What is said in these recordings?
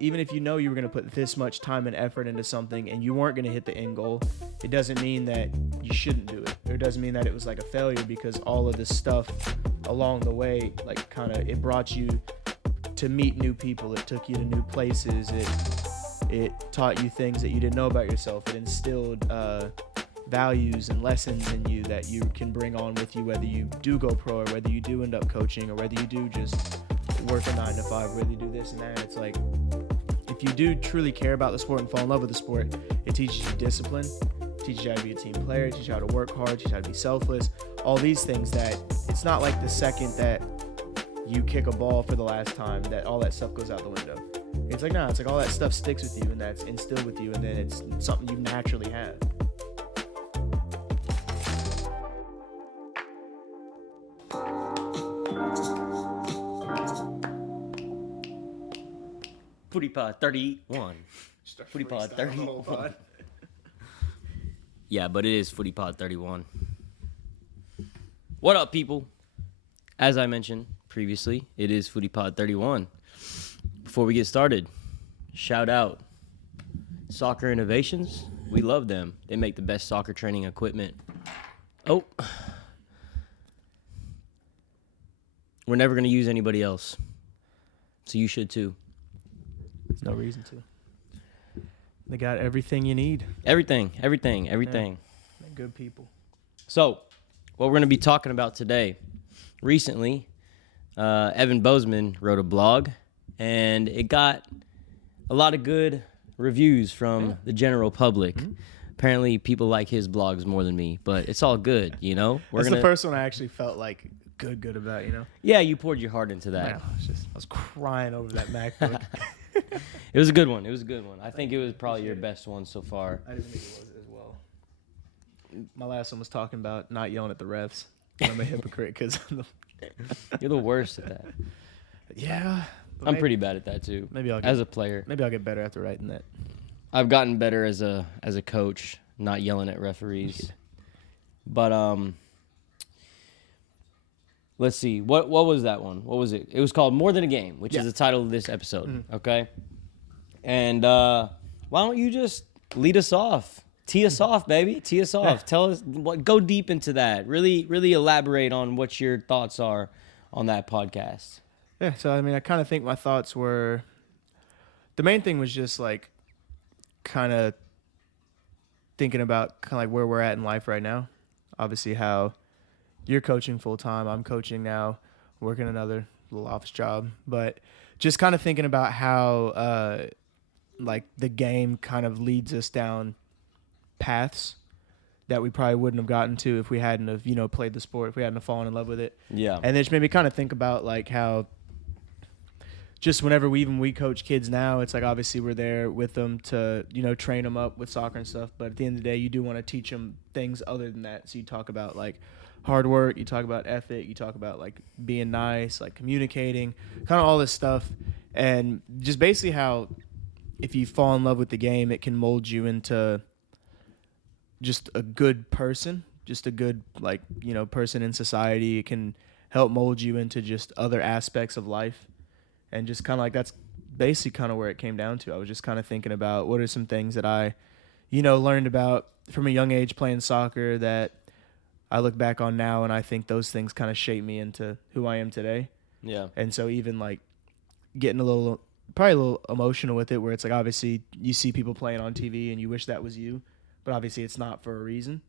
even if you know you were going to put this much time and effort into something and you weren't going to hit the end goal, it doesn't mean that you shouldn't do it. Or it doesn't mean that it was like a failure, because all of this stuff along the way, like kind of, it brought you to meet new people. It took you to new places. It taught you things that you didn't know about yourself. It instilled values and lessons in you that you can bring on with you, whether you do go pro or whether you do end up coaching or whether you do just work a 9 to 5, whether you do this and that. It's like, if you do truly care about the sport and fall in love with the sport, it teaches you discipline, teaches you how to be a team player, teaches you how to work hard, teaches you how to be selfless, all these things that it's not like the second that you kick a ball for the last time that all that stuff goes out the window. It's like, no, it's like all that stuff sticks with you and that's instilled with you, and then it's something you naturally have. FOOTYPOD 31. FOOTYPOD 31. Yeah, but it is FOOTYPOD 31. What up, people? As I mentioned previously, it is FOOTYPOD 31. Before we get started, shout out Soccer Innovations. We love them. They make the best soccer training equipment. Oh. We're never going to use anybody else. So you should too. There's no reason to. They got everything you need. Everything. Yeah. They're good people. So, what we're going to be talking about today. Recently, Evan Bozman wrote a blog, and it got a lot of good reviews from the general public. Mm-hmm. Apparently, people like his blogs more than me, but it's all good, you know? That's the first one I actually felt like good about, you know? Yeah, you poured your heart into that. Man, I was crying over that MacBook. It was a good one. I think it was probably your best one so far. I just think it was as well. My last one was talking about not yelling at the refs. I'm a hypocrite because you're the worst at that. Yeah. I'm pretty bad at that too. As a player. Maybe I'll get better after writing that. I've gotten better as a coach, not yelling at referees. Yeah. But let's see. What was that one? What was it? It was called More Than a Game, which is the title of this episode. Mm-hmm. Okay. And why don't you just lead us off? Tee us off, baby. Tee us off. Tell us go deep into that. Really, really elaborate on what your thoughts are on that podcast. Yeah. So I mean, I kind of think my thoughts were, the main thing was just like kind of thinking about kind of like where we're at in life right now. Obviously, how you're coaching full time. I'm coaching now, working another little office job, but just kind of thinking about how like the game kind of leads us down paths that we probably wouldn't have gotten to if we hadn't have, you know, played the sport, if we hadn't have fallen in love with it. Yeah. And it just made me kind of think about like how just whenever we coach kids now, it's like obviously we're there with them to, you know, train them up with soccer and stuff. But at the end of the day, you do want to teach them things other than that. So you talk about like hard work, you talk about ethic, you talk about like being nice, like communicating, kind of all this stuff. And just basically how if you fall in love with the game, it can mold you into just a good person, just a good, like, you know, person in society. It can help mold you into just other aspects of life. And just kind of like that's basically kind of where it came down to. I was just kind of thinking about what are some things that I, you know, learned about from a young age playing soccer that I look back on now, and I think those things kind of shape me into who I am today. Yeah. And so even like getting probably a little emotional with it, where it's like obviously you see people playing on TV and you wish that was you, but obviously it's not for a reason.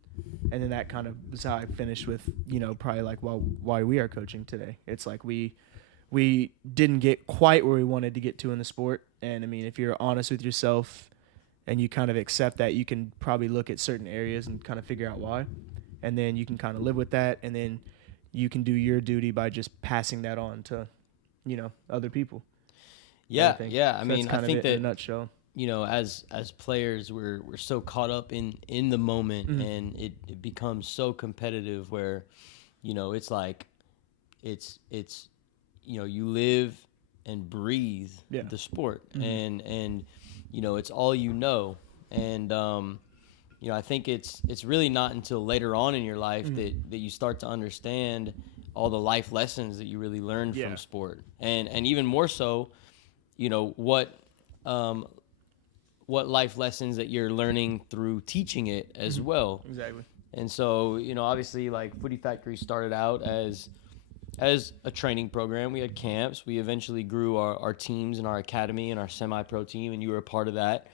And then that kind of is how I finished with, you know, probably like why we are coaching today. It's like we didn't get quite where we wanted to get to in the sport. And I mean, if you're honest with yourself and you kind of accept that, you can probably look at certain areas and kind of figure out why. And then you can kind of live with that. And then you can do your duty by just passing that on to, you know, other people. Yeah. Yeah. I mean, I think that in a nutshell, you know, as players, we're so caught up in the moment, mm-hmm. and it becomes so competitive where, you know, it's like, it's, you know, you live and breathe the sport, mm-hmm. and, you know, it's all you know. And, you know, I think it's really not until later on in your life mm-hmm. that you start to understand all the life lessons that you really learned from sport. And even more so, you know, what what life lessons that you're learning through teaching it as well. Exactly. And so, obviously, like, Footy Factory started out as a training program. We had camps. We eventually grew our teams and our academy and our semi-pro team, and you were a part of that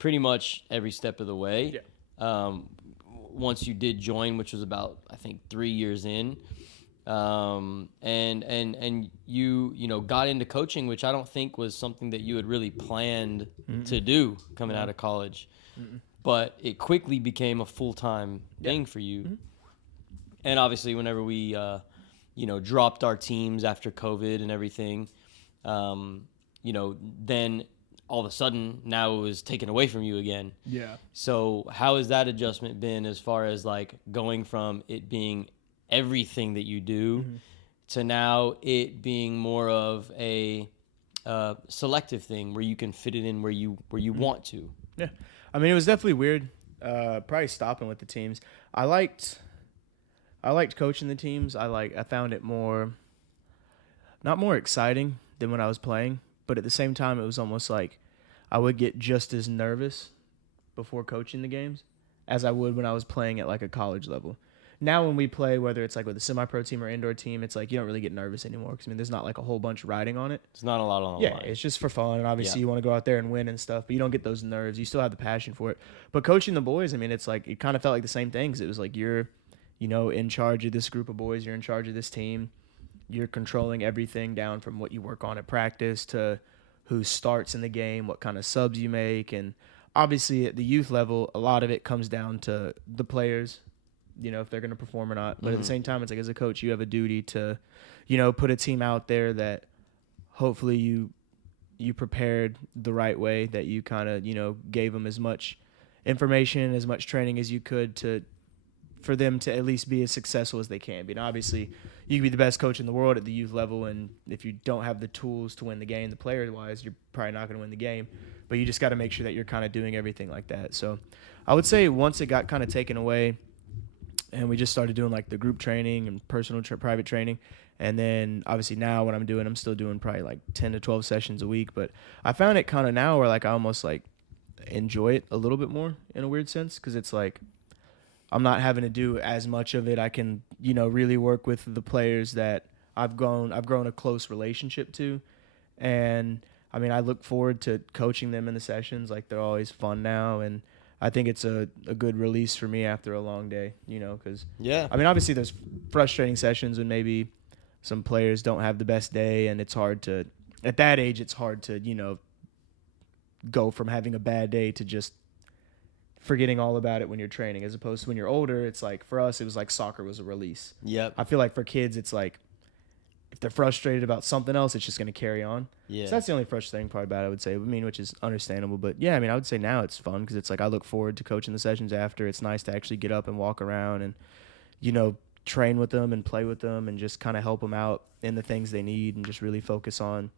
pretty much every step of the way. Yeah. Once you did join, which was about, I think, 3 years in, and you got into coaching, which I don't think was something that you had really planned to do coming out of college. But it quickly became a full-time thing for you. And obviously, whenever we, dropped our teams after COVID and everything, then all of a sudden, now it was taken away from you again. Yeah. So how has that adjustment been as far as, like, going from it being everything that you do to now it being more of a selective thing where you can fit it in where you want to? Yeah. I mean, it was definitely weird. Probably stopping with the teams. I liked coaching the teams. I found it not more exciting than when I was playing, but at the same time, it was almost like I would get just as nervous before coaching the games as I would when I was playing at like a college level. Now when we play, whether it's like with a semi-pro team or indoor team, it's like you don't really get nervous anymore because, there's not like a whole bunch riding on it. It's not a lot on the line. Yeah, it's just for fun, and obviously you want to go out there and win and stuff, but you don't get those nerves. You still have the passion for it. But coaching the boys, it's like it kind of felt like the same thing because it was like you're, in charge of this group of boys. You're in charge of this team. You're controlling everything down from what you work on at practice to who starts in the game, what kind of subs you make, and obviously at the youth level, a lot of it comes down to the players, if they're going to perform or not. But at the same time, it's like as a coach, you have a duty to, put a team out there that hopefully you prepared the right way, that you kind of, gave them as much information, as much training as you could for them to at least be as successful as they can be. And obviously, you can be the best coach in the world at the youth level, and if you don't have the tools to win the game, the player-wise, you're probably not going to win the game. But you just got to make sure that you're kind of doing everything like that. So I would say once it got kind of taken away, and we just started doing like the group training and personal private training. And then obviously now what I'm still doing probably like 10 to 12 sessions a week. But I found it kind of now where like I almost like enjoy it a little bit more in a weird sense, because it's like I'm not having to do as much of it. I can, really work with the players that I've grown a close relationship to. And I look forward to coaching them in the sessions. Like they're always fun now. And I think it's a good release for me after a long day, because obviously there's frustrating sessions when maybe some players don't have the best day, and it's hard to, at that age, go from having a bad day to just forgetting all about it when you're training, as opposed to when you're older. It's like, for us, it was like soccer was a release. Yep. I feel like for kids, it's like, if they're frustrated about something else, it's just going to carry on. Yeah. So that's the only frustrating part about it, I would say. Which is understandable. But yeah, I would say now it's fun because it's like I look forward to coaching the sessions after. It's nice to actually get up and walk around and, train with them and play with them and just kind of help them out in the things they need and just really focus on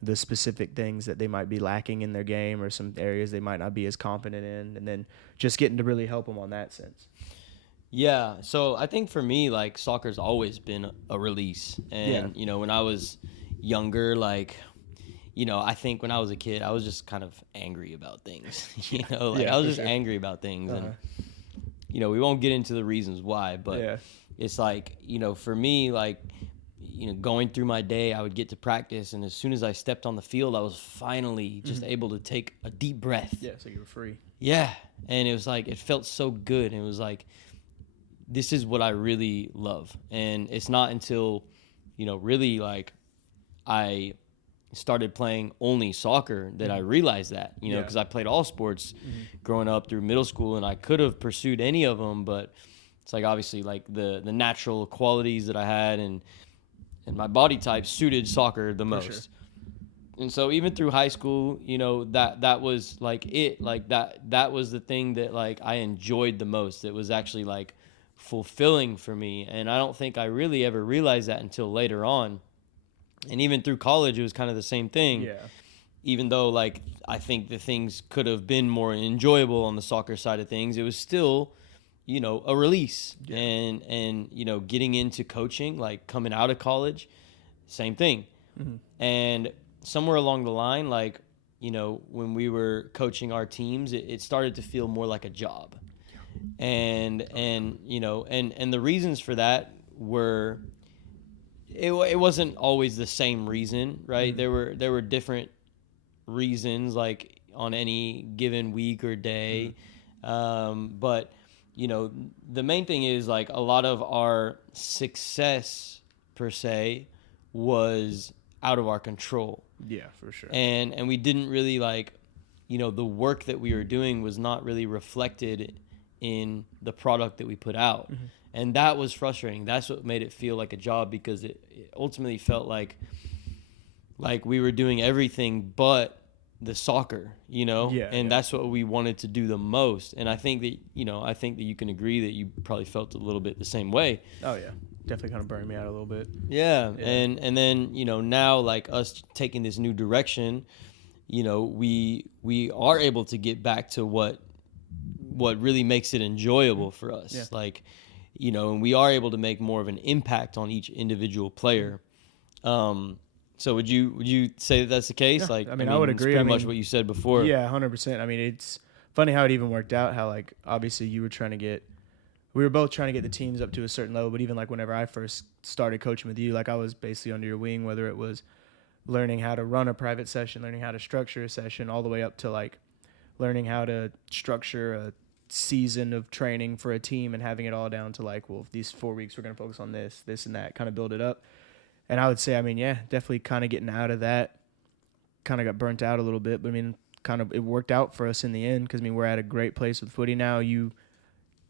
the specific things that they might be lacking in their game or some areas they might not be as confident in, and then just getting to really help them on that sense. Yeah, so I think for me, like, soccer's always been a release. And, when I was younger, like, I think when I was a kid, I was just kind of angry about things. I was just angry about things. And, we won't get into the reasons why, but it's like, for me, like, going through my day, I would get to practice, and as soon as I stepped on the field, I was finally just able to take a deep breath. Yeah, so you were free. Yeah, and it was like, it felt so good. And it was like, this is what I really love. And it's not until, really, like, I started playing only soccer that I realized that, because I played all sports growing up through middle school, and I could have pursued any of them, but it's like, obviously, like, the natural qualities that I had and my body type suited soccer the most. Sure. And so even through high school, that was like it, like that was the thing that, like, I enjoyed the most. It was actually, like, fulfilling for me. And I don't think I really ever realized that until later on. And even through college, it was kind of the same thing. Yeah. Even though, like, I think the things could have been more enjoyable on the soccer side of things, it was still, a release. Yeah. And getting into coaching, like, coming out of college, same thing. And somewhere along the line, like, when we were coaching our teams, it started to feel more like a job. And the reasons for that were, it wasn't always the same reason, right? Mm-hmm. There were different reasons, like on any given week or day. But the main thing is, like, a lot of our success per se was out of our control. Yeah, for sure. And we didn't really, like, the work that we were doing was not really reflected in the product that we put out. Mm-hmm. And that was frustrating. That's what made it feel like a job, because it ultimately felt like we were doing everything but the soccer, and that's what we wanted to do the most. And I think that you can agree that you probably felt a little bit the same way. Oh yeah, definitely kind of burned me out a little bit. Yeah. And then now, like, us taking this new direction, we are able to get back to what really makes it enjoyable for us. Yeah. Like, and we are able to make more of an impact on each individual player. So would you say that that's the case? Yeah, Like, I would agree. It's pretty much what you said before. Yeah, 100%. I mean, it's funny how it even worked out. How, like, obviously we were both trying to get the teams up to a certain level. But even, like, whenever I first started coaching with you, like, I was basically under your wing, whether it was learning how to run a private session, learning how to structure a session, all the way up to, like, learning how to structure a season of training for a team and having it all down to, like, well, these 4 weeks we're going to focus on this and that, kind of build it up. And I would say, definitely kind of getting out of that, kind of got burnt out a little bit. But, kind of it worked out for us in the end, because, we're at a great place with Footy now. You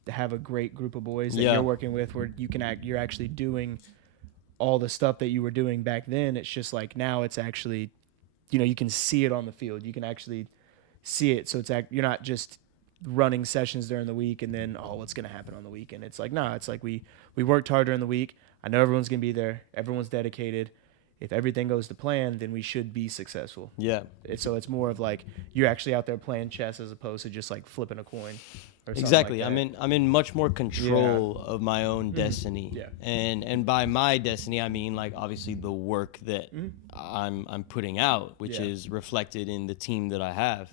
have a great group of boys that you're working with, where you're actually doing all the stuff that you were doing back then. It's just like now it's actually, you can see it on the field. You can actually see it. So it's you're not just running sessions during the week and then, what's going to happen on the weekend? It's like, it's like we worked hard during the week. I know everyone's going to be there. Everyone's dedicated. If everything goes to plan, then we should be successful. Yeah. So it's more of like you're actually out there playing chess as opposed to just like flipping a coin. Or Exactly. Like I'm in much more control of my own destiny. Yeah. And by my destiny, I mean, like, obviously the work that I'm putting out, which is reflected in the team that I have.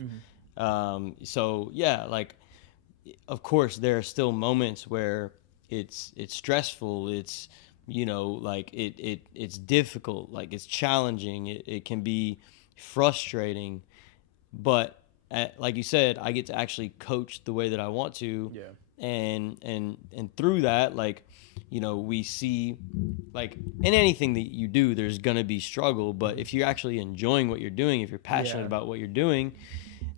So yeah, like, of course there are still moments where it's stressful. It's, like it's difficult, like it's challenging. It can be frustrating, but like you said, I get to actually coach the way that I want to. Yeah. And through that, like, we see, like, in anything that you do, there's going to be struggle, but if you're actually enjoying what you're doing, if you're passionate about what you're doing,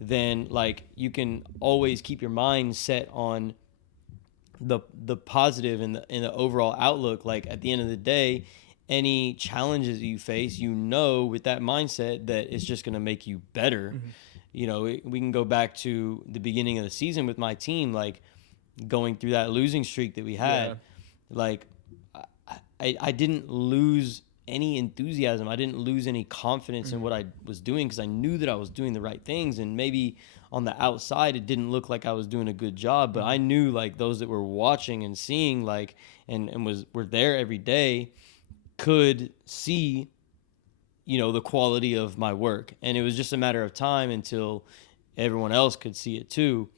then, like, you can always keep your mind set on the positive and the overall outlook. Like, at the end of the day, any challenges you face, with that mindset that it's just going to make you better. We can go back to the beginning of the season with my team, like, going through that losing streak that we had. Like, I didn't lose any enthusiasm. I didn't lose any confidence in what I was doing, because I knew that I was doing the right things. And maybe on the outside, it didn't look like I was doing a good job, but I knew, like, those that were watching and seeing, like, and were there every day could see, the quality of my work. And it was just a matter of time until everyone else could see it too.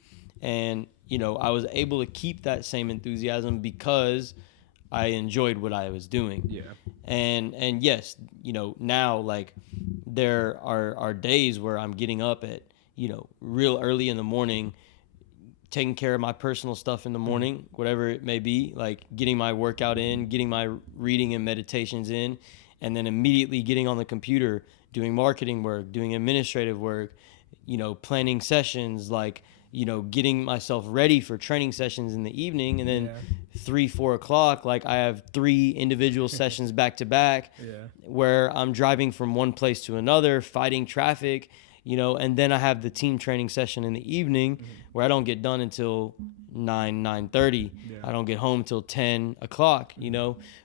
And, I was able to keep that same enthusiasm because I enjoyed what I was doing. Yeah. And yes, now, like, there are days where I'm getting up at, real early in the morning, taking care of my personal stuff in the morning, whatever it may be, like getting my workout in, getting my reading and meditations in, and then immediately getting on the computer, doing marketing work, doing administrative work, planning sessions, like, getting myself ready for training sessions in the evening. And then 3-4 o'clock, like, I have 3 individual sessions back to back where I'm driving from one place to another, fighting traffic, and then I have the team training session in the evening where I don't get done until 9:30. I don't get home till 10 o'clock.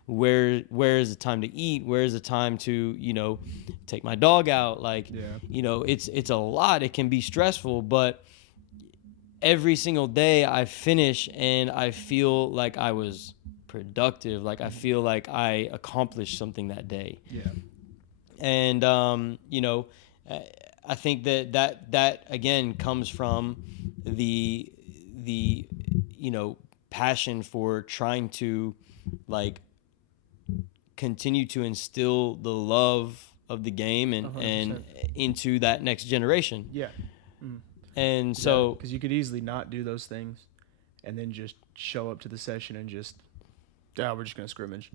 Where is the time to eat? Where is the time to, take my dog out? Like, it's a lot. It can be stressful, but every single day I finish and I feel like I was productive. Like, I feel like I accomplished something that day. Yeah. And, I think that again comes from the passion for trying to like continue to instill the love of the game and 100%. into that next generation. Yeah. Mm. And so, because you could easily not do those things and then just show up to the session and just, we're just going to scrimmage.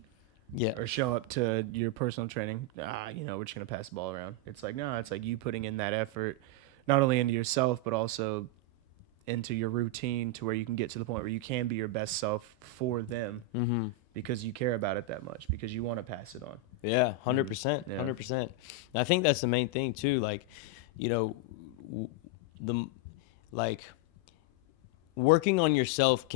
yeah, Or show up to your personal training, we're just going to pass the ball around. It's like, no, it's like you putting in that effort, not only into yourself, but also into your routine to where you can get to the point where you can be your best self for them because you care about it that much, because you want to pass it on. Yeah, 100%, 100%. And I think that's the main thing too. Like, working on yourself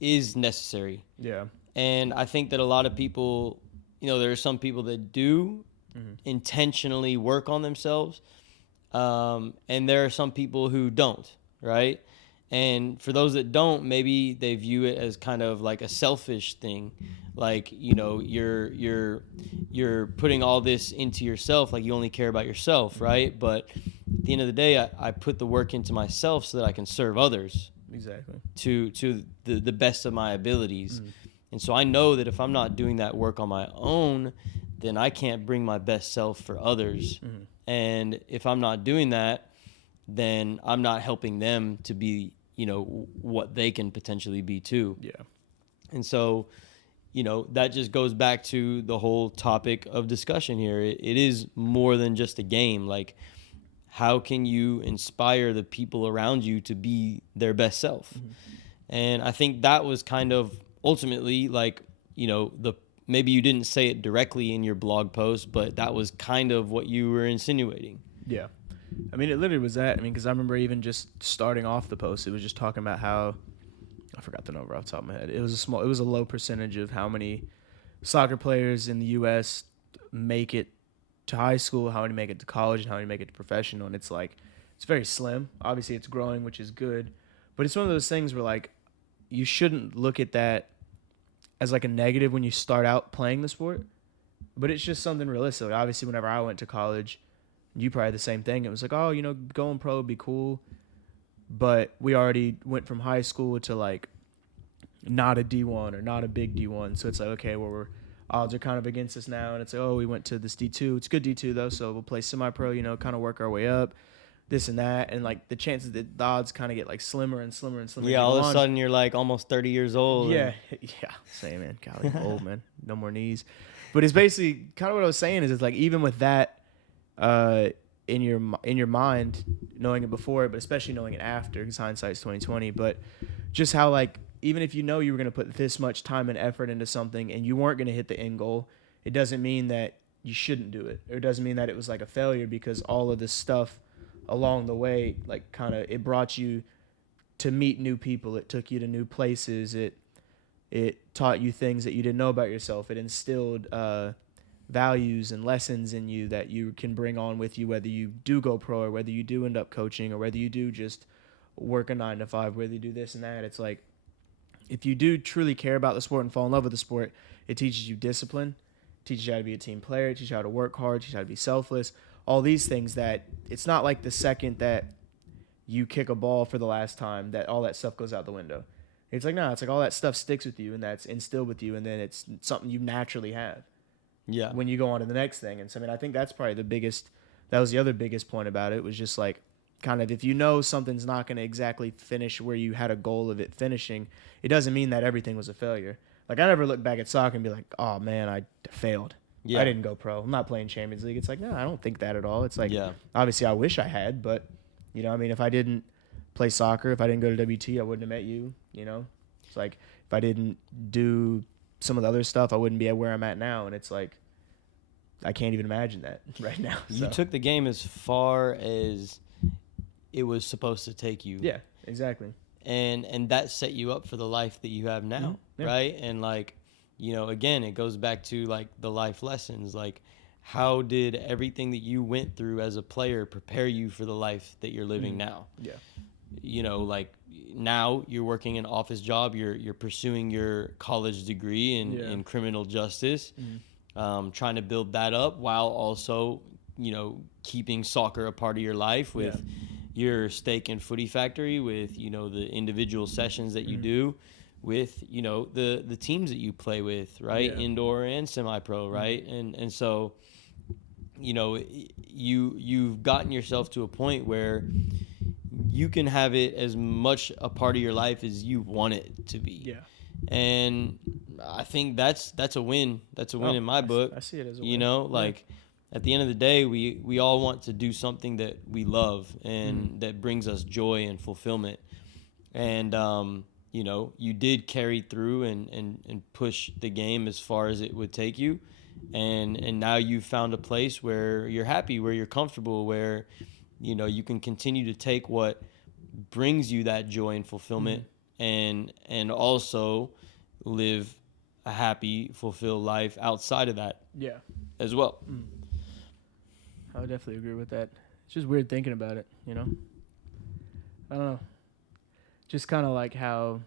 is necessary. Yeah. And I think that a lot of people, there are some people that do intentionally work on themselves. And there are some people who don't, right? And for those that don't, maybe they view it as kind of like a selfish thing. Like, you're putting all this into yourself, like you only care about yourself, right? But at the end of the day, I put the work into myself so that I can serve others. Exactly. To the best of my abilities. And so I know that if I'm not doing that work on my own, then I can't bring my best self for others. And if I'm not doing that, then I'm not helping them to be, what they can potentially be too. Yeah. And so, that just goes back to the whole topic of discussion here. It is more than just a game. Like, how can you inspire the people around you to be their best self? And I think that was kind of ultimately like, maybe you didn't say it directly in your blog post, but that was kind of what you were insinuating. Yeah. I mean, it literally was that. I mean, because I remember even just starting off the post, it was just talking about how, I forgot the number off the top of my head. It was a low percentage of how many soccer players in the U.S. make it to high school, how many make it to college, and how many make it to professional. And it's like, it's very slim. Obviously, it's growing, which is good. But it's one of those things where, like, you shouldn't look at that as like a negative when you start out playing the sport, but it's just something realistic. Like, obviously, whenever I went to college, you probably had the same thing. It was like, oh, going pro would be cool, but we already went from high school to like not a D1 or not a big D1. So it's like, okay, well, odds are kind of against us now, and it's like, oh, we went to this D2. It's good D2 though, so we'll play semi-pro. Kind of work our way up. This and that, and like the chances that the odds kind of get like slimmer and slimmer and slimmer. Yeah, all of a sudden you're like almost 30 years old. Yeah, same, man. God, I'm old, man. No more knees. But it's basically kind of what I was saying is it's like even with that in your mind, knowing it before, but especially knowing it after, because hindsight's 2020. But just how like even if you know you were gonna put this much time and effort into something and you weren't gonna hit the end goal, it doesn't mean that you shouldn't do it, or it doesn't mean that it was like a failure, because all of this stuff along the way, like kind of it brought you to meet new people. It took you to new places. It taught you things that you didn't know about yourself. It instilled values and lessons in you that you can bring on with you, whether you do go pro or whether you do end up coaching or whether you do just work a 9 to 5, whether you do this and that. It's like, if you do truly care about the sport and fall in love with the sport, it teaches you discipline, teaches you how to be a team player, teaches you how to work hard, teaches you how to be selfless. All these things that it's not like the second that you kick a ball for the last time that all that stuff goes out the window. It's like, no, it's like all that stuff sticks with you and that's instilled with you, and then it's something you naturally have. Yeah. When you go on to the next thing. And so, I mean, I think that's probably that was the other biggest point about it, was just like, kind of, if you know something's not going to exactly finish where you had a goal of it finishing, it doesn't mean that everything was a failure. Like, I never look back at soccer and be like, oh man, I failed. Yeah. I didn't go pro. I'm not playing Champions League. It's like, no, I don't think that at all. It's like, obviously I wish I had, but, I mean, if I didn't play soccer, if I didn't go to WT, I wouldn't have met you, It's like, if I didn't do some of the other stuff, I wouldn't be where I'm at now. And it's like, I can't even imagine that right now. You took the game as far as it was supposed to take you. Yeah, exactly. And that set you up for the life that you have now, right? And like, again, it goes back to like the life lessons. Like, how did everything that you went through as a player prepare you for the life that you're living now? Yeah. Like now you're working an office job, you're pursuing your college degree in criminal justice, trying to build that up while also, keeping soccer a part of your life with your steak and footy factory, with, the individual sessions that you do, with, the teams that you play with, right? Indoor and semi-pro, right? And so, you've gotten yourself to a point where you can have it as much a part of your life as you want it to be. Yeah. And I think that's a win. That's a win in my book. I see it as a win. Like at the end of the day, we all want to do something that we love and that brings us joy and fulfillment. And, you did carry through and push the game as far as it would take you. And now you've found a place where you're happy, where you're comfortable, where, you can continue to take what brings you that joy and fulfillment and also live a happy, fulfilled life outside of that as well. I would definitely agree with that. It's just weird thinking about it, I don't know. Just kind of like how...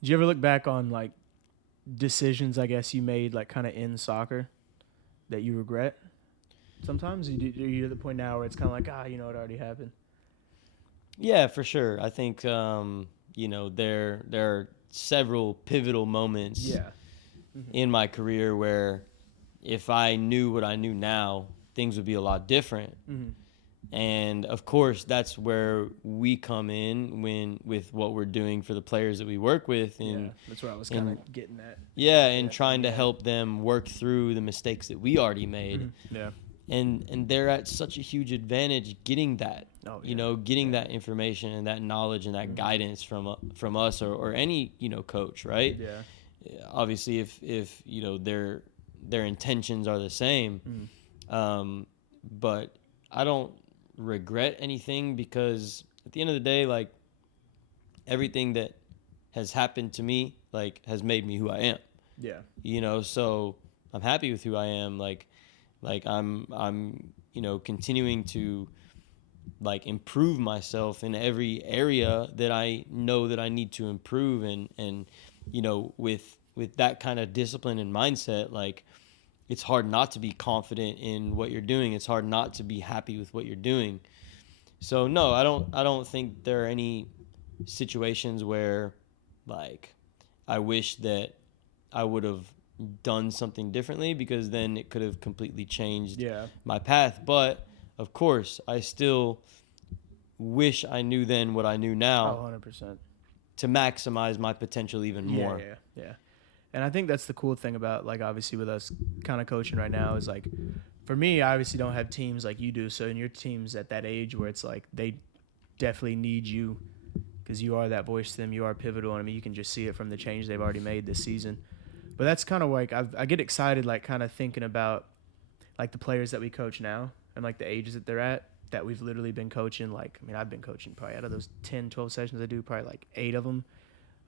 Did you ever look back on, like, decisions, I guess, you made, like, kind of in soccer that you regret? Sometimes you're at the point now where it's kind of like, it already happened. Yeah, for sure. I think, there are several pivotal moments in my career where if I knew what I knew now, things would be a lot different. And of course, that's where we come in with what we're doing for the players that we work with. And that's where I was kind of getting at. Yeah, and trying to help them work through the mistakes that we already made. And they're at such a huge advantage getting that, getting that information and that knowledge and that guidance from us or any, coach, right? Obviously, if their intentions are the same. But I don't regret anything because at the end of the day, like, everything that has happened to me, like, has made me who I am. So I'm happy with who I am. Like I'm continuing to, like, improve myself in every area that I know that I need to improve. And with that kind of discipline and mindset, like, it's hard not to be confident in what you're doing. It's hard not to be happy with what you're doing. So no, I don't think there are any situations where, like, I wish that I would have done something differently, because then it could have completely changed my path. But of course, I still wish I knew then what I knew now. 100%. To maximize my potential even more. Yeah. And I think that's the cool thing about, like, obviously with us kind of coaching right now is, like, for me, I obviously don't have teams like you do. So in your teams at that age where it's like they definitely need you because you are that voice to them, you are pivotal. And I mean, you can just see it from the change they've already made this season. But that's kind of like I get excited, like, kind of thinking about, like, the players that we coach now and, like, the ages that they're at that we've literally been coaching. Like, I mean, I've been coaching probably out of those 10, 12 sessions I do, probably like 8 of them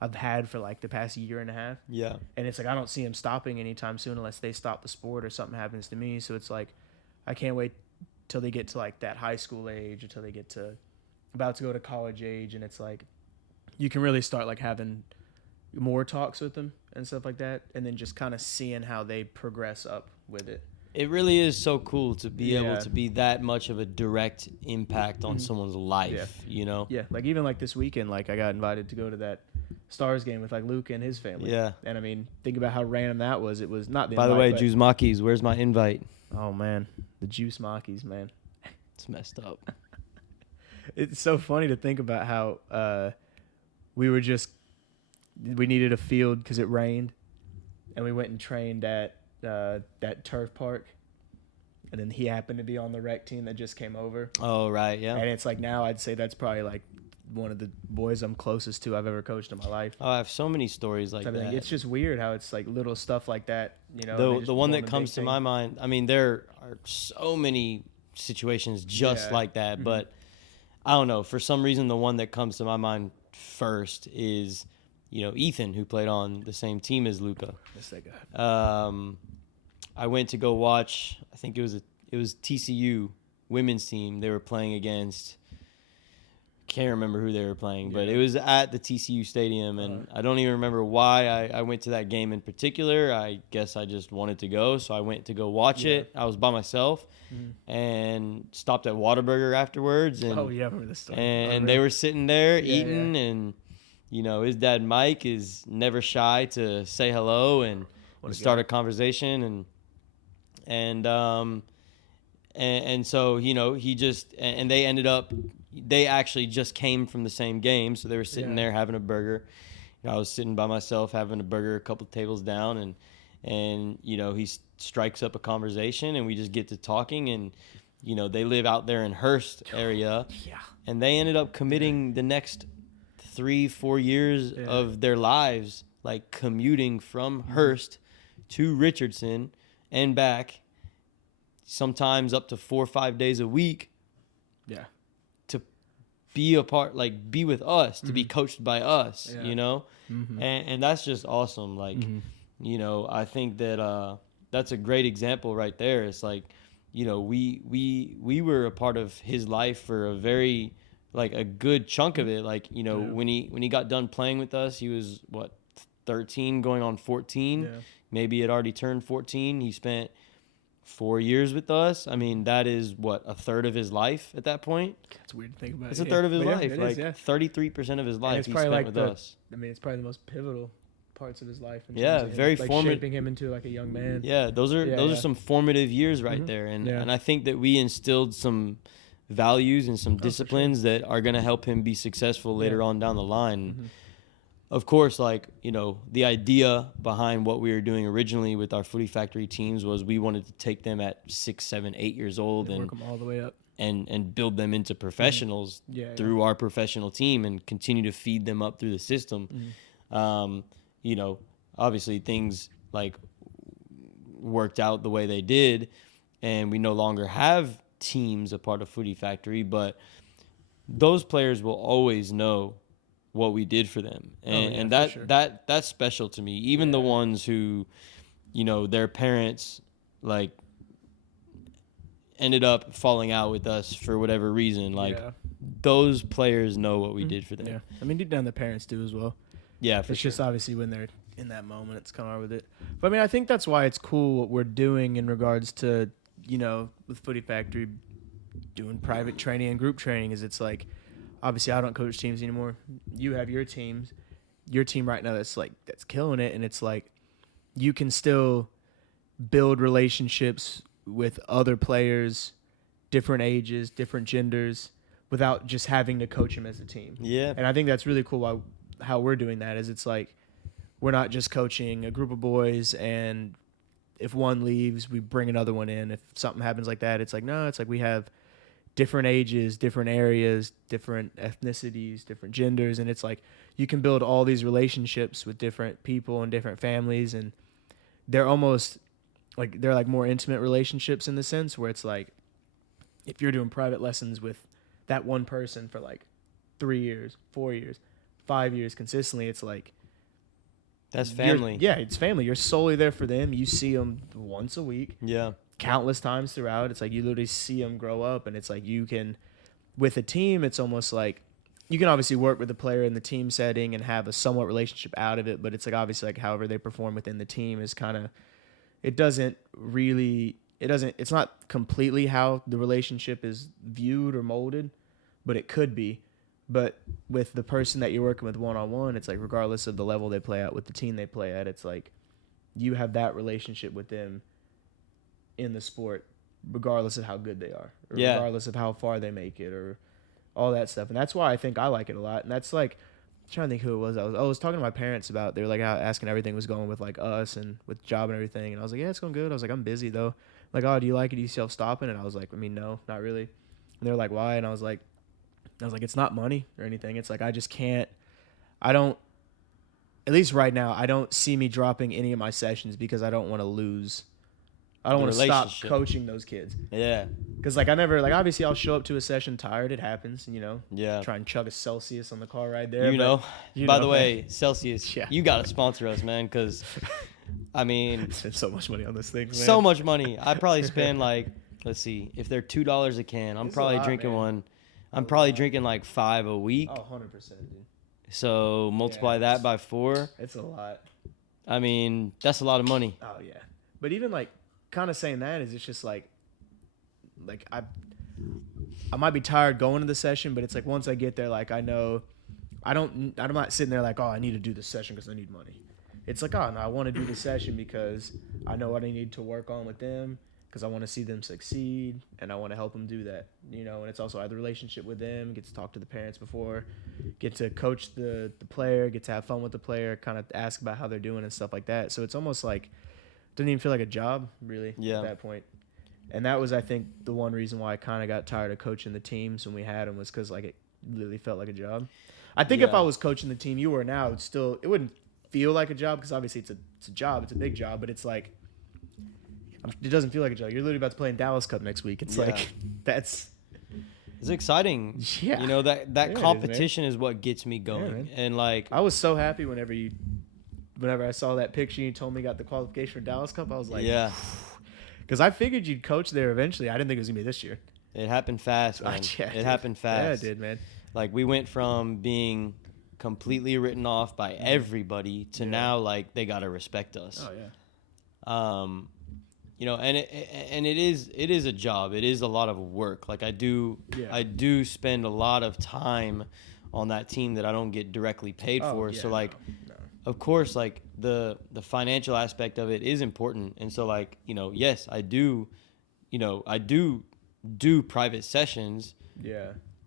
I've had for, like, the past year and a half. Yeah. And it's like I don't see them stopping anytime soon unless they stop the sport or something happens to me. So it's like I can't wait till they get to, like, that high school age, until they get to about to go to college age. And it's like you can really start, like, having more talks with them and stuff like that, and then just kind of seeing how they progress up with it. It really is so cool to be able to be that much of a direct impact on someone's life, Yeah, like, even, like, this weekend, like, I got invited to go to that Stars game with, like, Luke and his family. Yeah. And, I mean, think about how random that was. It was not the By invite, the way, but... Juice Mackies, where's my invite? Oh, man. The Juice Mackies, man. It's messed up. It's so funny to think about how we needed a field because it rained, and we went and trained at that turf park, and then he happened to be on the rec team that just came over. Oh, right, yeah. And it's like now I'd say that's probably, like, one of the boys I'm closest to I've ever coached in my life. Oh, I have so many stories like that. It's just weird how it's, like, little stuff like that, The one that comes to my mind, I mean, there are so many situations just like that, but I don't know. For some reason, the one that comes to my mind first is, Ethan, who played on the same team as Luka. Yes, that guy. I went to go watch, I think it was TCU women's team. They were playing against can't remember who they were playing, but it was at the TCU Stadium, and I don't even remember why I went to that game in particular. I guess I just wanted to go, so I went to go watch it. I was by myself and stopped at Whataburger afterwards. And, I remember this story. And they were sitting there eating, and, you know, his dad, Mike, is never shy to say hello and start a conversation. And so, you know, he just – and they ended up – they actually just came from the same game, so they were sitting there having a burger. You know, I was sitting by myself having a burger a couple tables down, and you know, he strikes up a conversation, and we just get to talking. And you know, they live out there in Hearst area, and they ended up committing the next 3-4 years of their lives, like commuting from Hearst to Richardson and back, sometimes up to 4 or 5 days a week. Yeah. Be a part, like be with us, to be coached by us, you know, and that's just awesome. Like, you know, I think that that's a great example right there. It's like, you know, we were a part of his life for a very, like, a good chunk of it. Like, you know, when he got done playing with us, he was 13 going on 14. Maybe had already turned 14. He spent 4 years with us. I mean, that is a third of his life at that point. It's weird to think about. It's a third of his life. Like 33% of his life he spent with us. I mean, it's probably the most pivotal parts of his life. Very formative. Shaping him into like a young man. Yeah, those are some formative years right there. And I think that we instilled some values and some disciplines that are going to help him be successful later on down the line. Of course, like, you know, the idea behind what we were doing originally with our Footy Factory teams was we wanted to take them at 6, 7, 8 years old and work them all the way up and build them into professionals through our professional team and continue to feed them up through the system. You know, obviously things like worked out the way they did, and we no longer have teams a part of Footy Factory, but those players will always know what we did for them, and that's special to me. Even the ones who, you know, their parents like ended up falling out with us for whatever reason, like those players know what we did for them. I mean, deep down the parents do as well. It's just obviously when they're in that moment, it's kind of hard with it. But I mean, I think that's why it's cool what we're doing in regards to, you know, with Footy Factory doing private training and group training, is it's like, obviously, I don't coach teams anymore. You have your teams, your team right now that's killing it, and it's like you can still build relationships with other players, different ages, different genders, without just having to coach them as a team. Yeah, and I think that's really cool. How we're doing that is it's like we're not just coaching a group of boys, and if one leaves, we bring another one in. If something happens like that, it's like no, it's like we have different ages, different areas, different ethnicities, different genders, and it's like you can build all these relationships with different people and different families, and they're almost like they're like more intimate relationships in the sense where it's like if you're doing private lessons with that one person for like 3 years, 4 years, 5 years consistently, it's like that's family. It's family. You're solely there for them. You see them once a week. Countless times throughout. It's like you literally see them grow up, and it's like you can, with a team, it's almost like you can obviously work with the player in the team setting and have a somewhat relationship out of it, but it's like obviously like however they perform within the team is kind of, it's not completely how the relationship is viewed or molded, but it could be. But with the person that you're working with one-on-one, it's like regardless of the level they play at, with the team they play at, it's like you have that relationship with them in the sport, regardless of how good they are, or regardless of how far they make it, or all that stuff. And that's why I think I like it a lot. And that's like, I'm trying to think who it was. I was talking to my parents about, they were like asking how everything was going with like us and with job and everything. And I was like, yeah, it's going good. I was like, I'm busy though. Like, oh, do you like it? Do you see yourself stopping? And I was like, I mean, no, not really. And they were like, why? And I was like, it's not money or anything. It's like, I just can't, at least right now, I don't see me dropping any of my sessions because I don't want to lose. I don't want to stop coaching those kids. Yeah. Because, like, I never, like, obviously I'll show up to a session tired. It happens, you know. Yeah. Try and chug a Celsius on the car ride there. By the way, Celsius, you got to sponsor us, man, because, I mean. I spend so much money on this thing, man. So much money. I probably spend, like, let's see, if they're $2 a can, I'm probably drinking one. I'm probably drinking like 5 a week. Oh, 100%, dude. So multiply that by 4. It's a lot. I mean, that's a lot of money. Oh yeah. But even like kind of saying that is, it's just like I might be tired going to the session, but it's like once I get there, like I know I'm not sitting there like, oh, I need to do this session because I need money. It's like, oh no, I want to do the session because I know what I need to work on with them, because I want to see them succeed and I want to help them do that, you know. And it's also I have the relationship with them, get to talk to the parents before, get to coach the player, get to have fun with the player, kind of ask about how they're doing and stuff like that. So it's almost like doesn't even feel like a job really at that point. And that was, I think, the one reason why I kind of got tired of coaching the teams when we had them, was because like it literally felt like a job. I think if I was coaching the team you were now, it wouldn't feel like a job, because obviously it's a job, it's a big job, but it's like it doesn't feel like a job. You're literally about to play in Dallas Cup next week. It's like it's exciting. Yeah, you know that competition is what gets me going. Yeah, and like I was so happy whenever I saw that picture and you told me you got the qualification for Dallas Cup. I was like, yeah. Because I figured you'd coach there eventually. I didn't think it was going to be this year. It happened fast, man. It happened fast. Yeah, it did, man. Like, we went from being completely written off by everybody to now, like, they got to respect us. Oh, yeah. You know, and it is a job. It is a lot of work. Like, I do spend a lot of time on that team that I don't get directly paid for. Yeah, so, like, of course, like the financial aspect of it is important. And so, like, you know, yes, I do private sessions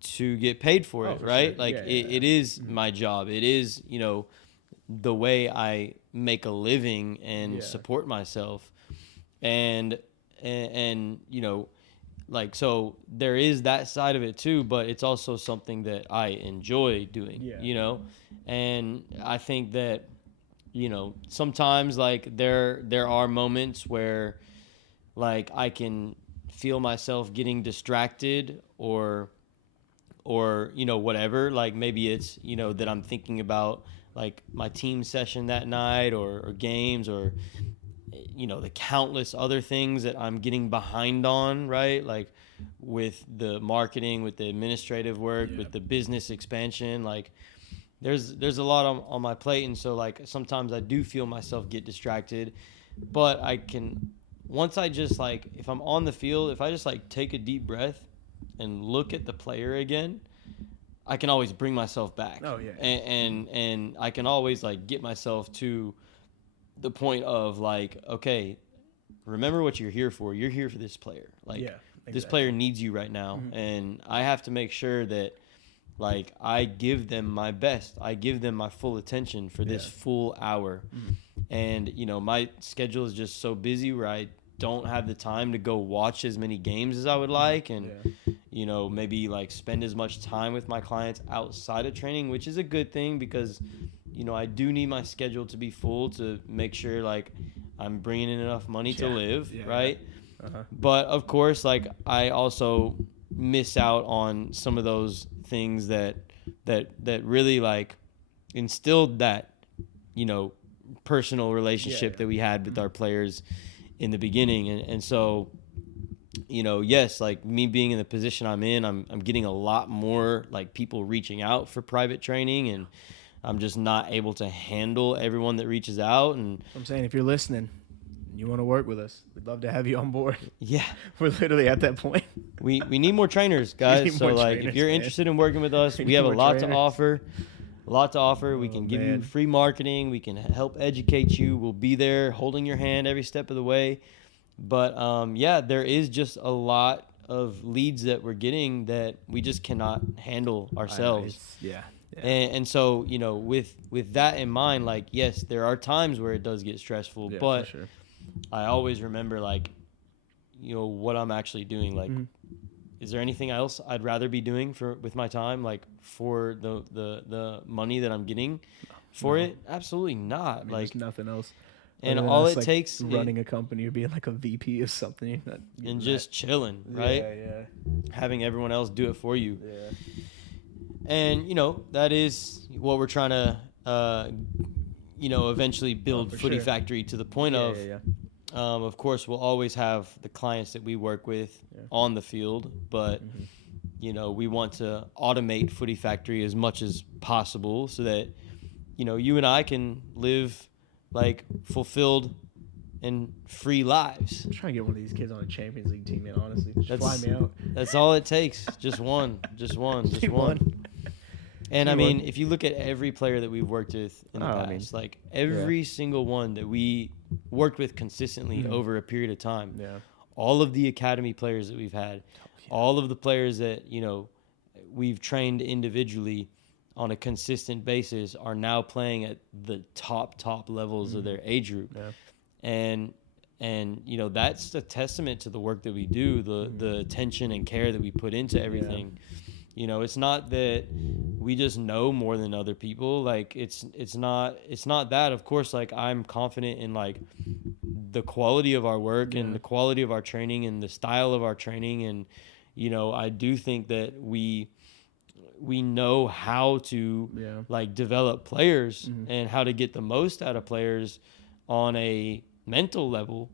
to get paid for it, right? Sure. Like it is my job. It is, you know, the way I make a living and support myself. And you know, like, so there is that side of it too, but it's also something that I enjoy doing, you know? And I think that, you know, sometimes like there are moments where like I can feel myself getting distracted or, you know, whatever, like maybe it's, you know, that I'm thinking about like my team session that night or games or, you know, the countless other things that I'm getting behind on, right? Like with the marketing, with the administrative work, with the business expansion, like there's a lot on my plate. And so like sometimes I do feel myself get distracted, but I can, once I just like, if I'm on the field, if I just like take a deep breath and look at the player again, I can always bring myself back. Oh yeah. And I can always like get myself to the point of like, okay, remember what you're here for. You're here for this player. Like this player needs you right now. Mm-hmm. And I have to make sure that like I give them my best. I give them my full attention for this full hour. Mm-hmm. And, you know, my schedule is just so busy where I don't have the time to go watch as many games as I would like. And, you know, maybe like spend as much time with my clients outside of training, which is a good thing because, you know, I do need my schedule to be full to make sure like I'm bringing in enough money to live. Right. Uh-huh. But of course, like I also miss out on some of those things that really like instilled that, you know, personal relationship that we had with our players in the beginning. And so, you know, yes, like me being in the position I'm in, I'm getting a lot more like people reaching out for private training, and I'm just not able to handle everyone that reaches out. And I'm saying, if you're listening, you want to work with us, we'd love to have you on board. Yeah. We're literally at that point. We need more trainers, guys. So like if you're interested in working with us, we have a lot to offer. We can give you free marketing. We can help educate you. We'll be there holding your hand every step of the way. But there is just a lot of leads that we're getting that we just cannot handle ourselves. And so, you know, with that in mind, like, yes, there are times where it does get stressful, but I always remember, like, you know, what I'm actually doing. Like, is there anything else I'd rather be doing with my time, like for the money that I'm getting for it? Absolutely not. I mean, like there's nothing else. And all it takes running a company or being like a VP of something, and just chilling, right? Having everyone else do it for you. And, you know, that is what we're trying to, you know, eventually build Footy Factory to the point of course, we'll always have the clients that we work with on the field, but we want to automate Footy Factory as much as possible so that, you and I can live like fulfilled and free lives. I'm trying to get one of these kids on a Champions League team, man, honestly. Just fly me out. That's all it takes. Just one. And I mean, if you look at every player that we've worked with in the past, like every single one that we worked with consistently over a period of time, all of the academy players that we've had, all of the players that, we've trained individually on a consistent basis are now playing at the top levels of their age group. And that's a testament to the work that we do, the attention and care that we put into everything. It's not that we just know more than other people. Like it's not that. Of course, like I'm confident in like the quality of our work and the quality of our training and the style of our training. And, I do think that we know how to like develop players and how to get the most out of players on a mental level.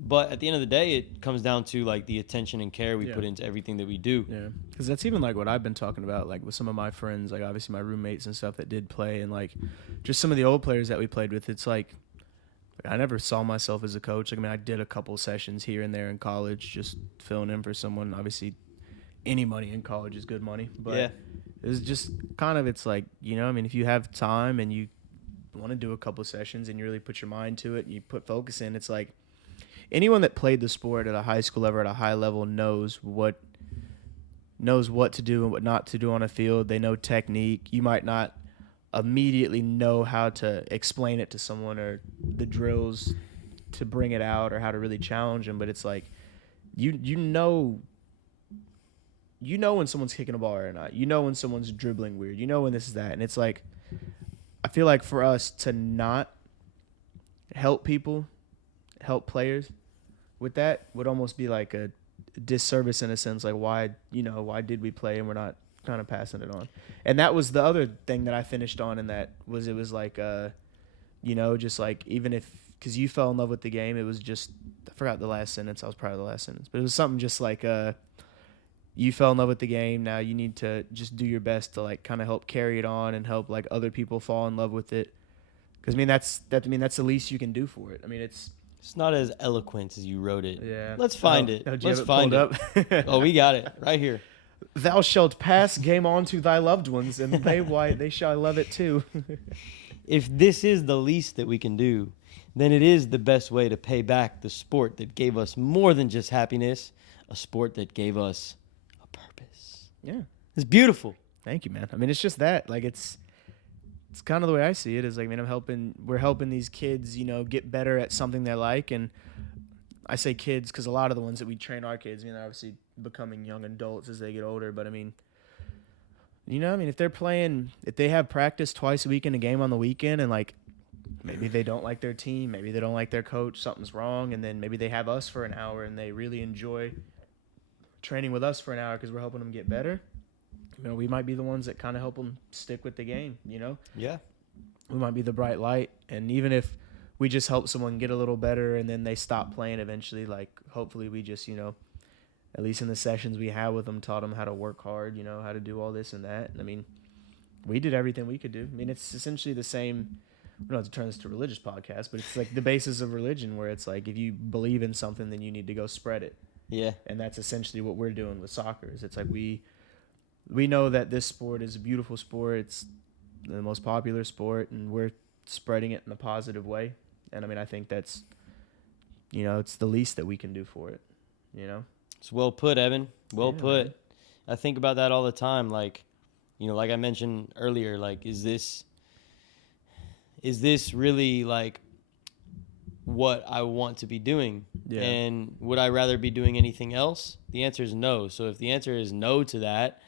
But at the end of the day, it comes down to like the attention and care we put into everything that we do. Yeah, because that's even like what I've been talking about, like with some of my friends, like obviously my roommates and stuff that did play, and like just some of the old players that we played with. It's like I never saw myself as a coach. Like, I mean, I did a couple sessions here and there in college, just filling in for someone. Obviously, any money in college is good money, but it's just kind of, it's like, I mean, if you have time and you want to do a couple sessions and you really put your mind to it and you put focus in, it's like anyone that played the sport at a high school level, at a high level, knows what to do and what not to do on a field. They know technique. You might not immediately know how to explain it to someone or the drills to bring it out or how to really challenge them, but it's like you know when someone's kicking a ball or not. You know when someone's dribbling weird. You know when this is that. And it's like I feel like for us to not help players with that would almost be like a disservice in a sense. Like why did we play and we're not kind of passing it on? And that was the other thing that I finished on, and that was, it was like just like, even if, because you fell in love with the game, it was just, I forgot the last sentence. I was proud of the last sentence, but it was something just like you fell in love with the game. Now you need to just do your best to like kind of help carry it on and help like other people fall in love with it. Because that's the least you can do for it. I mean, it's not as eloquent as you wrote it. Yeah. Let's find it. Let's find it. Oh, we got it right here. Thou shalt pass game on to thy loved ones, and they shall love it too. If this is the least that we can do, then it is the best way to pay back the sport that gave us more than just happiness, a sport that gave us a purpose. Yeah. It's beautiful. Thank you, man. I mean, it's just that. Like, it's kind of the way I see it, is like, man, we're helping these kids, get better at something they like. And I say kids because a lot of the ones that we train are kids. They're obviously becoming young adults as they get older. But, if they're playing, if they have practice twice a week in a game on the weekend, and, like, maybe they don't like their team, maybe they don't like their coach, something's wrong, and then maybe they have us for an hour and they really enjoy training with us for an hour because we're helping them get better. We might be the ones that kind of help them stick with the game, Yeah. We might be the bright light. And even if we just help someone get a little better and then they stop playing eventually, like, hopefully we just, at least in the sessions we had with them, taught them how to work hard, how to do all this and that. And, we did everything we could do. It's essentially the same. We don't have to turn this to a religious podcast, but it's like the basis of religion, where it's like if you believe in something, then you need to go spread it. Yeah. And that's essentially what we're doing with soccer. It's like we know that this sport is a beautiful sport. It's the most popular sport, and we're spreading it in a positive way. And I think that's, it's the least that we can do for it, It's well put, Evan. Well put. Man. I think about that all the time. Like, like I mentioned earlier, like, is this really like what I want to be doing? Yeah. And would I rather be doing anything else? The answer is no. So if the answer is no to that,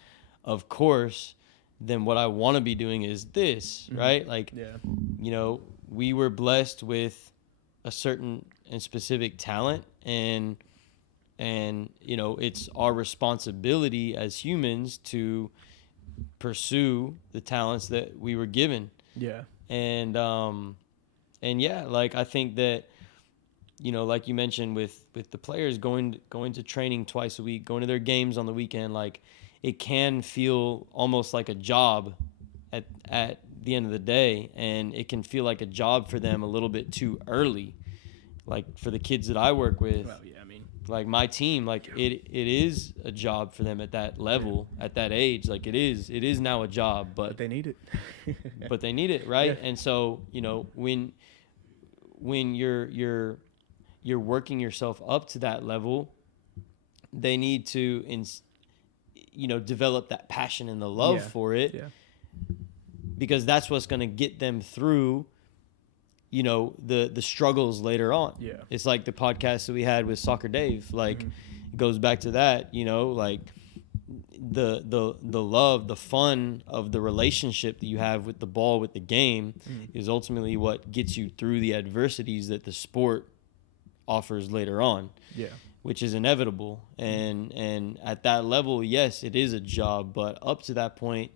of course, then what I want to be doing is this, right? Like, we were blessed with a certain and specific talent, and it's our responsibility as humans to pursue the talents that we were given. Yeah. And yeah, like, I think that you know, like you mentioned with the players going to training twice a week, going to their games on the weekend, like it can feel almost like a job at the end of the day, and it can feel like a job for them a little bit too early. Like for the kids that I work with, Well, yeah, I mean, like my team, like it is a job for them at that level, at that age. Like it is now a job, but they need it. but they need it, right? Yeah. And so, you know, when you're working yourself up to that level, they need to develop that passion and the love for it, because that's what's going to get them through, you know, the struggles later on. Yeah. It's like the podcast that we had with Soccer Dave, like it goes back to that, you know, like the love, the fun of the relationship that you have with the ball, with the game is ultimately what gets you through the adversities that the sport offers later on. Yeah. Which is inevitable. And at that level, yes, it is a job, but up to that point,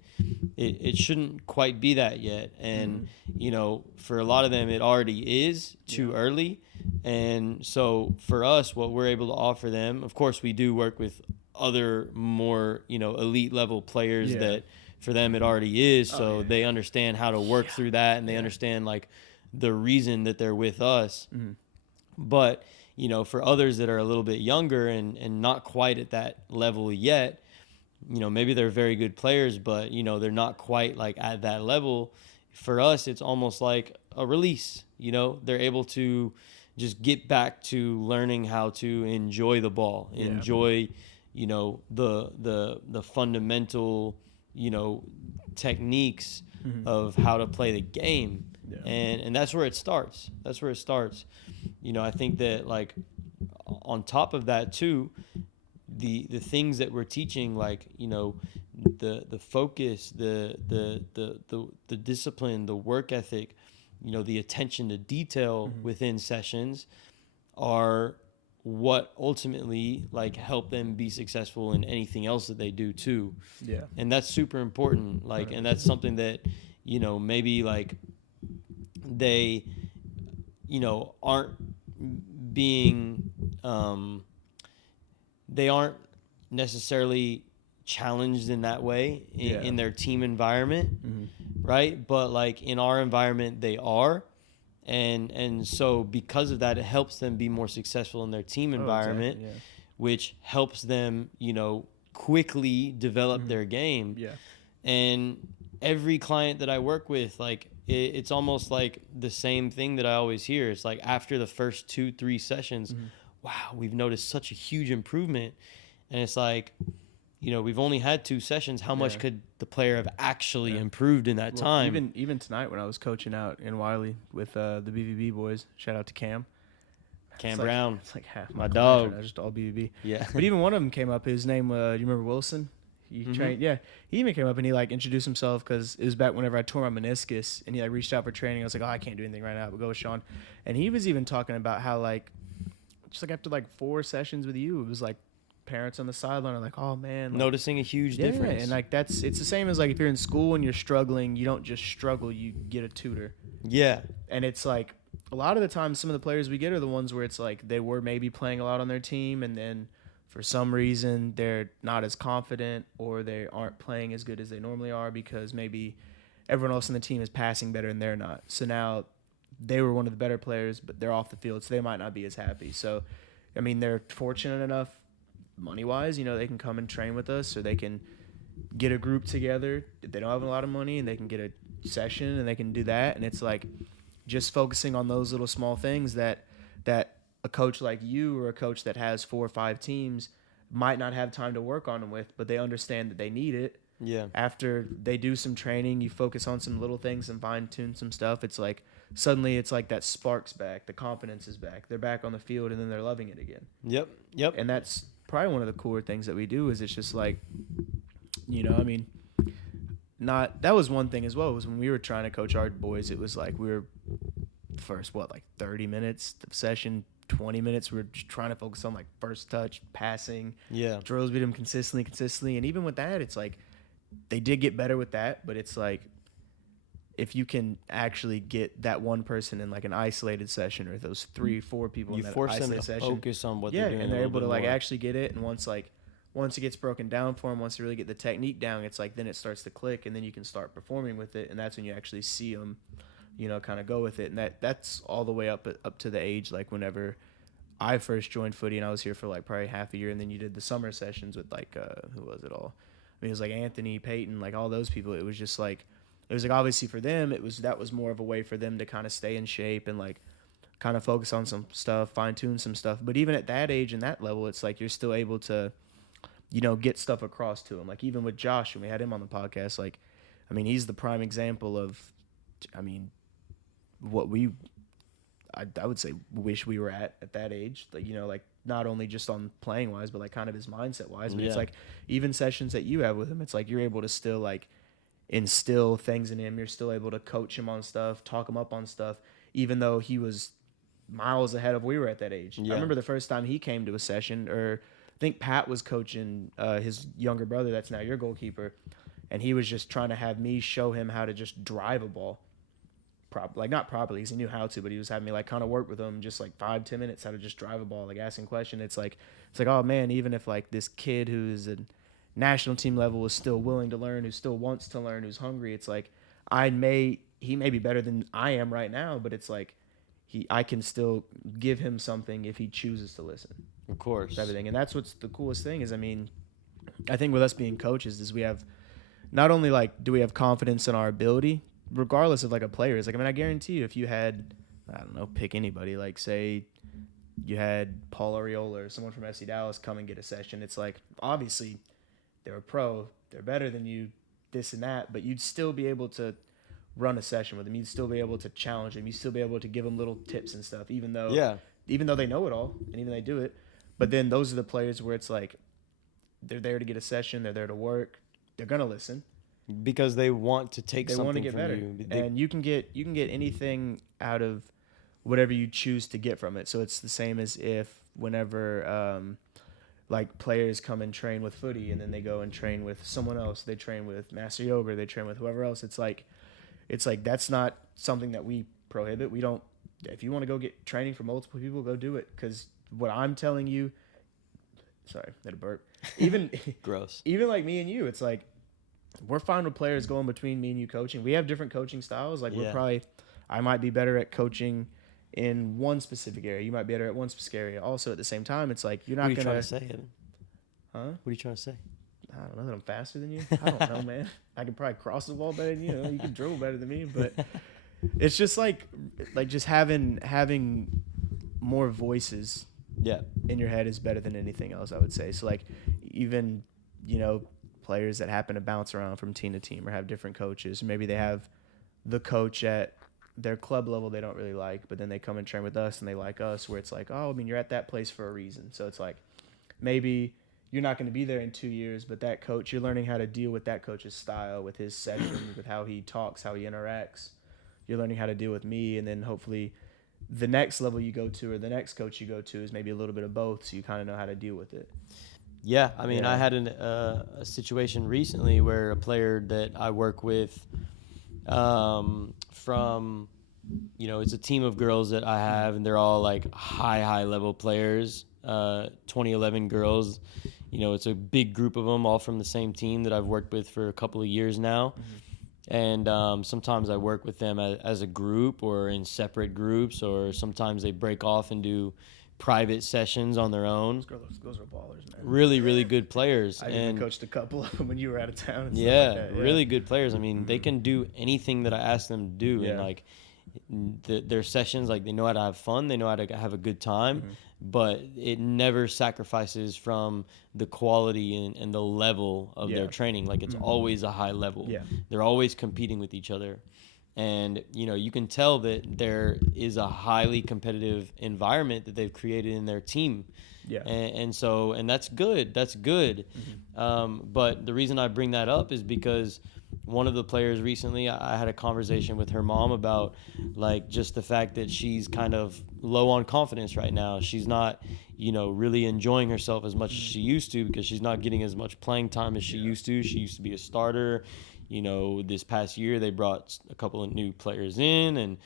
it shouldn't quite be that yet. And, you know, for a lot of them, it already is too early. And so for us, what we're able to offer them, of course, we do work with other more, you know, elite level players that for them it already is. So they understand how to work through that, and they understand like the reason that they're with us. But, you know, for others that are a little bit younger and not quite at that level yet, you know, maybe they're very good players, but, you know, they're not quite like at that level. For us, it's almost like a release, you know, they're able to just get back to learning how to enjoy the ball, enjoy, you know, the fundamental, you know, techniques of how to play the game. And that's where it starts. That's where it starts. You know, I think that like on top of that too, the things that we're teaching, like, you know, the focus, the discipline, the work ethic, you know, the attention to detail within sessions are what ultimately like help them be successful in anything else that they do too. Yeah. And that's super important. Like, and that's something that, you know, maybe like they, you know, aren't being, they aren't necessarily challenged in that way in their team environment, right? But like in our environment, they are. And so because of that, it helps them be more successful in their team environment, which helps them, you know, quickly develop their game. Yeah. And every client that I work with, like, it's almost like the same thing that I always hear. It's like after the first 2-3 sessions, wow, we've noticed such a huge improvement. And it's like, you know, we've only had 2 sessions. How much could the player have actually improved in that time? Even tonight when I was coaching out in Wiley with the BVB boys, shout out to Cam. Cam Brown. It's like half my dog. Right now, just all BVB. Yeah. But even one of them came up. His name, do you remember Wilson? He trained, he even came up and he like introduced himself because it was back whenever I tore my meniscus, and he like reached out for training. I was like, oh, I can't do anything right now, but go with Sean. And he was even talking about how like just like after like 4 sessions with you, it was like parents on the sideline are like, oh man, like, noticing a huge difference. And like it's the same as like if you're in school and you're struggling, you don't just struggle, you get a tutor. Yeah. And it's like a lot of the time some of the players we get are the ones where it's like they were maybe playing a lot on their team, and then for some reason they're not as confident, or they aren't playing as good as they normally are because maybe everyone else in the team is passing better and they're not. So now they were one of the better players, but they're off the field, so they might not be as happy. So, I mean, they're fortunate enough money-wise, you know, they can come and train with us, or they can get a group together if they don't have a lot of money, and they can get a session and they can do that. And it's like just focusing on those little small things that a coach like you or a coach that has 4 or 5 teams might not have time to work on them with, but they understand that they need it. Yeah. After they do some training, you focus on some little things and fine-tune some stuff. It's like suddenly it's like that spark's back, the confidence is back. They're back on the field, and then they're loving it again. Yep. And that's probably one of the cooler things that we do is it's just like, you know, I mean, that was one thing as well, was when we were trying to coach our boys, it was like we were first, like 30 minutes of session, 20 minutes, we were just trying to focus on like first touch, passing, drills, beat them consistently. And even with that, it's like they did get better with that, but it's like if you can actually get that one person in like an isolated session, or those 3-4 people You in that force them isolated to session, focus on what they're doing. and they're able to like more. actually get it. And once it gets broken down for them, once they really get the technique down, it's like then it starts to click, and then you can start performing with it, and that's when you actually see them, you know, kind of go with it. And that's all the way up to the age like whenever I first joined footy, and I was here for like probably half a year, and then you did the summer sessions with like who was it all? I mean, it was like Anthony, Peyton, like all those people. It was just like, it was like obviously for them, that was more of a way for them to kind of stay in shape and like kind of focus on some stuff, fine tune some stuff. But even at that age and that level, it's like you're still able to, you know, get stuff across to them. Like even with Josh, when we had him on the podcast, like, I mean, he's the prime example of, I mean, what I would say wish we were at that age. Like, you know, like not only just on playing wise, but like kind of his mindset wise. But it's like even sessions that you have with him, it's like you're able to still like instill things in him. You're still able to coach him on stuff, talk him up on stuff, even though he was miles ahead of we were at that age. I remember the first time he came to a session, or I think Pat was coaching his younger brother that's now your goalkeeper, and he was just trying to have me show him how to just drive a ball. Like not properly because he knew how to, but he was having me like kind of work with him just like 5-10 minutes how to just drive a ball, like asking questions. It's like oh man, even if like this kid who's a national team level is still willing to learn, who still wants to learn, who's hungry, it's like he may be better than I am right now, but it's like I can still give him something if he chooses to listen. Of course. Everything. And that's what's the coolest thing is, I mean, I think with us being coaches is we have not only like do we have confidence in our ability regardless of like a player. It's like, I mean, I guarantee you if you had, I don't know, pick anybody, like say you had Paul Ariola or someone from FC Dallas come and get a session, it's like obviously they're a pro, they're better than you, this and that, but you'd still be able to run a session with them. You'd still be able to challenge them. You'd still be able to give them little tips and stuff, even though they know it all and even they do it. But then those are the players where it's like they're there to get a session, they're there to work, they're gonna listen because they want to take something want to get from better. you. And you can get anything out of whatever you choose to get from it. So it's the same as if whenever like players come and train with footy and then they go and train with someone else, they train with Master Yoga, they train with whoever else. It's like that's not something that we prohibit. We don't. If you want to go get training from multiple people, go do it. Because what I'm telling you, sorry, had a burp. Even gross. Even like me and you, it's like we're fine with players going between me and you coaching. We have different coaching styles. Like I might be better at coaching in one specific area. You might be better at one specific area. Also, at the same time, it's like you're not going to. What are you gonna. trying to say, Evan? Huh? What are you trying to say? I don't know that I'm faster than you. I don't know, man. I can probably cross the ball better than you. You can dribble better than me, but it's just like just having more voices. In your head is better than anything else, I would say. So like even players that happen to bounce around from team to team or have different coaches. Maybe they have the coach at their club level they don't really like, but then they come and train with us and they like us. Where it's like, oh, I mean, you're at that place for a reason. So it's like maybe you're not going to be there in 2 years, but that coach, you're learning how to deal with that coach's style, with his sessions, with how he talks, how he interacts. You're learning how to deal with me, and then hopefully the next level you go to or the next coach you go to is maybe a little bit of both, so you kind of know how to deal with it. Yeah, I mean, I had a situation recently where a player that I work with from, it's a team of girls that I have, and they're all like high level players, 2011 girls. It's a big group of them all from the same team that I've worked with for a couple of years now. Mm-hmm. And sometimes I work with them as a group or in separate groups, or sometimes they break off and do private sessions on their own. Those are ballers, man. Really, really good players. I even coached a couple of them when you were out of town. And Really good players. I mean, they can do anything that I ask them to do. And like their sessions, like they know how to have fun. They know how to have a good time. Mm-hmm. But it never sacrifices from the quality and the level of their training. Like it's always a high level. Yeah. They're always competing with each other. And, you can tell that there is a highly competitive environment that they've created in their team. Yeah. And that's good. That's good. Mm-hmm. But the reason I bring that up is because one of the players recently, I had a conversation with her mom about like just the fact that she's kind of low on confidence right now. She's not, really enjoying herself as much as she used to because she's not getting as much playing time as she used to. She used to be a starter. this past year they brought a couple of new players in,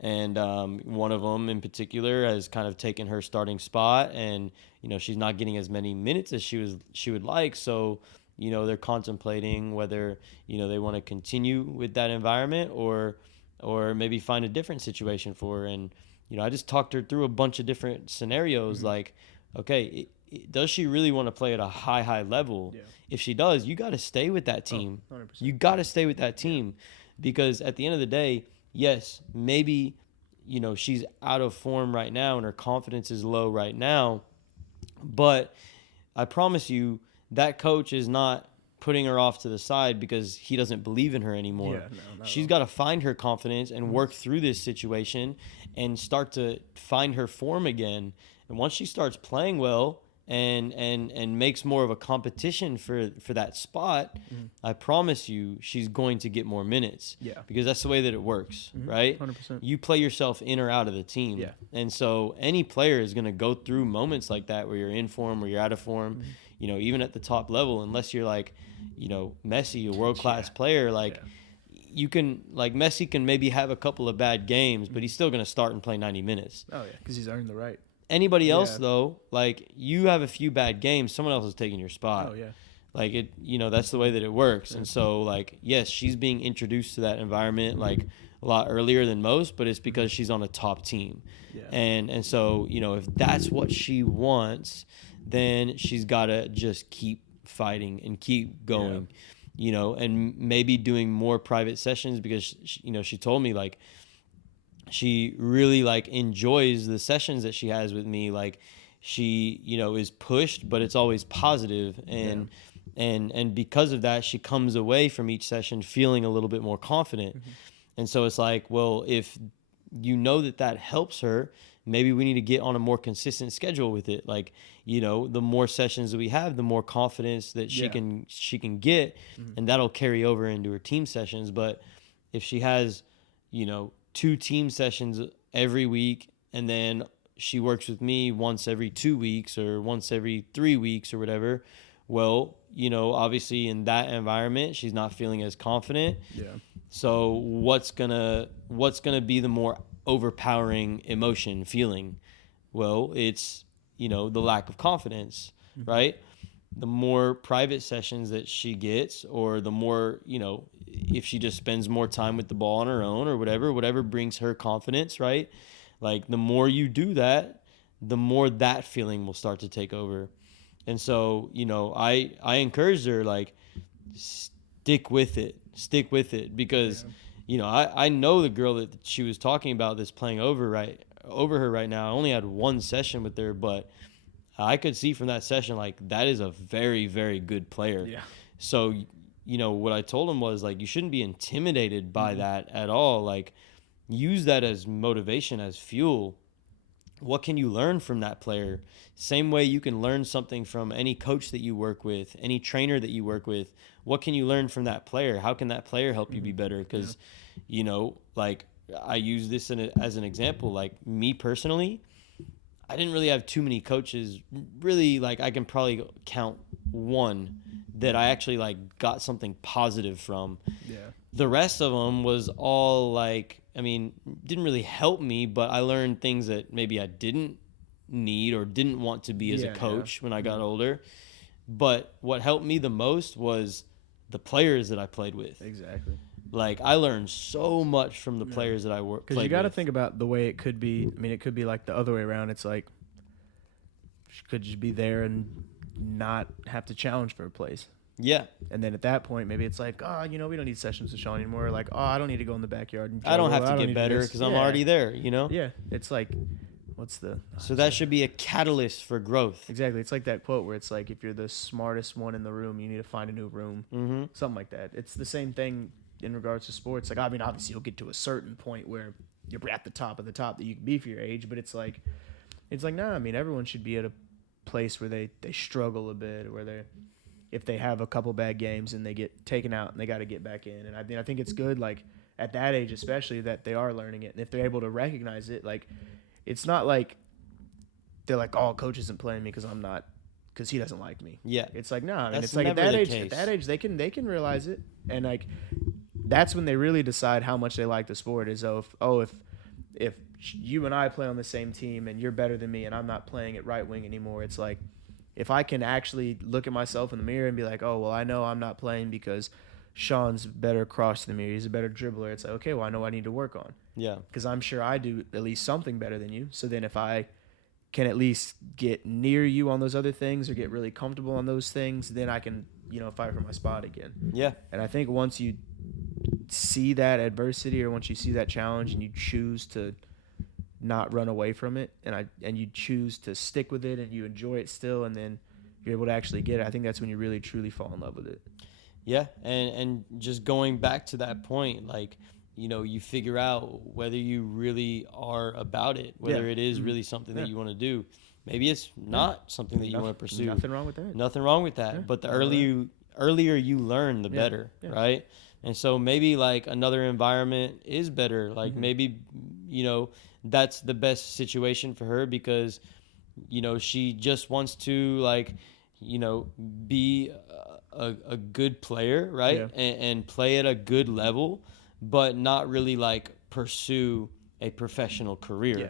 and one of them in particular has kind of taken her starting spot, and she's not getting as many minutes as she would like. So they're contemplating whether they want to continue with that environment or maybe find a different situation for her. And I just talked her through a bunch of different scenarios. Like, okay, does she really want to play at a high level? Yeah. If she does, you got to stay with that team. 100%. You got to stay with that team, because at the end of the day, yes, maybe she's out of form right now and her confidence is low right now, but I promise you that coach is not putting her off to the side because he doesn't believe in her anymore. Yeah, no, she's got to find her confidence and work through this situation and start to find her form again. And once she starts playing well and makes more of a competition for that spot, I promise you she's going to get more minutes. Yeah. Because that's the way that it works, right? 100%. You play yourself in or out of the team. Yeah. And so any player is going to go through moments like that where you're in form, where you're out of form, even at the top level, unless you're like, Messi, a world-class player, like you can, like Messi can maybe have a couple of bad games, but he's still going to start and play 90 minutes. Oh, yeah, because he's earned the right. Anybody else, though, like you have a few bad games, someone else is taking your spot. Oh, yeah. Like it, that's the way that it works. And so, like, yes, she's being introduced to that environment like a lot earlier than most, but it's because she's on a top team. Yeah. And so, if that's what she wants, then she's got to just keep fighting and keep going, and maybe doing more private sessions, because she told me like she really like enjoys the sessions that she has with me. Like she, is pushed, but it's always positive. And because of that, she comes away from each session feeling a little bit more confident. And so it's like, well, if that helps her, maybe we need to get on a more consistent schedule with it. Like, the more sessions that we have, the more confidence that she can get, and that'll carry over into her team sessions. But if she has, 2 team sessions every week, and then she works with me once every 2 weeks or once every 3 weeks or whatever, well, obviously in that environment, she's not feeling as confident. Yeah. So what's gonna be the more overpowering feeling? Well, it's, the lack of confidence, right? The more private sessions that she gets, or the more, if she just spends more time with the ball on her own or whatever brings her confidence, right? Like the more you do that, the more that feeling will start to take over. And so, I encouraged her, like, stick with it because, I know the girl that she was talking about that's playing over her right now. I only had 1 session with her, but I could see from that session, like, that is a very, very good player. Yeah. So, what I told him was, like, you shouldn't be intimidated by that at all. Like, use that as motivation, as fuel. What can you learn from that player? Same way you can learn something from any coach that you work with, any trainer that you work with. What can you learn from that player? How can that player help you be better? Because, like, I use this as an example. Like, me personally, I didn't really have too many coaches. Really, like, I can probably count 1 that I actually, like, got something positive from. Yeah. The rest of them was all, like, didn't really help me, but I learned things that maybe I didn't need or didn't want to be as a coach when I got older. But what helped me the most was the players that I played with. Exactly. Like, I learned so much from the players that I played with. Because you got to think about the way it could be. It could be like the other way around. It's like she could just be there and not have to challenge for a place. Yeah. And then at that point, maybe it's like, we don't need sessions with Sean anymore. Like, I don't need to go in the backyard and I don't have to get better because I'm already there, Yeah. It's like, So that should be a catalyst for growth. Exactly. It's like that quote where it's like, if you're the smartest one in the room, you need to find a new room. Mm-hmm. Something like that. It's the same thing in regards to sports. Like, obviously you'll get to a certain point where you're at the top of the top that you can be for your age, but it's like, nah, everyone should be at a place where they struggle a bit, or where if they have a couple bad games and they get taken out and they got to get back in. And I think it's good, like, at that age especially, that they are learning it. And if they're able to recognize it, like, it's not like they're like, coach isn't playing me because I'm not because he doesn't like me. Yeah. It's like, no, I mean, That's it's like at never that the age, case. they can realize it. And like, that's when they really decide how much they like the sport is, if you and I play on the same team and you're better than me and I'm not playing at right wing anymore, it's like, if I can actually look at myself in the mirror and be like, oh, well, I know I'm not playing because Sean's better across the mirror, he's a better dribbler. It's like, okay, well, I know what I need to work on. Yeah. Because I'm sure I do at least something better than you. So then if I can at least get near you on those other things or get really comfortable on those things, then I can, fight for my spot again. Yeah. And I think once you see that adversity or once you see that challenge and you choose to not run away from it and you choose to stick with it and you enjoy it still, and then you're able to actually get it, I think that's when you really truly fall in love with it. Yeah. And just going back to that point, like, you figure out whether you really are about it, whether it is really something that you want to do. Maybe it's not something that you want to pursue. Nothing wrong with that. Nothing wrong with that. Yeah. But the earlier you learn, the better, right? And so maybe like another environment is better. Like maybe, that's the best situation for her because, she just wants to like, be a good player, right? Yeah. And play at a good level, but not really like pursue a professional career. Yeah.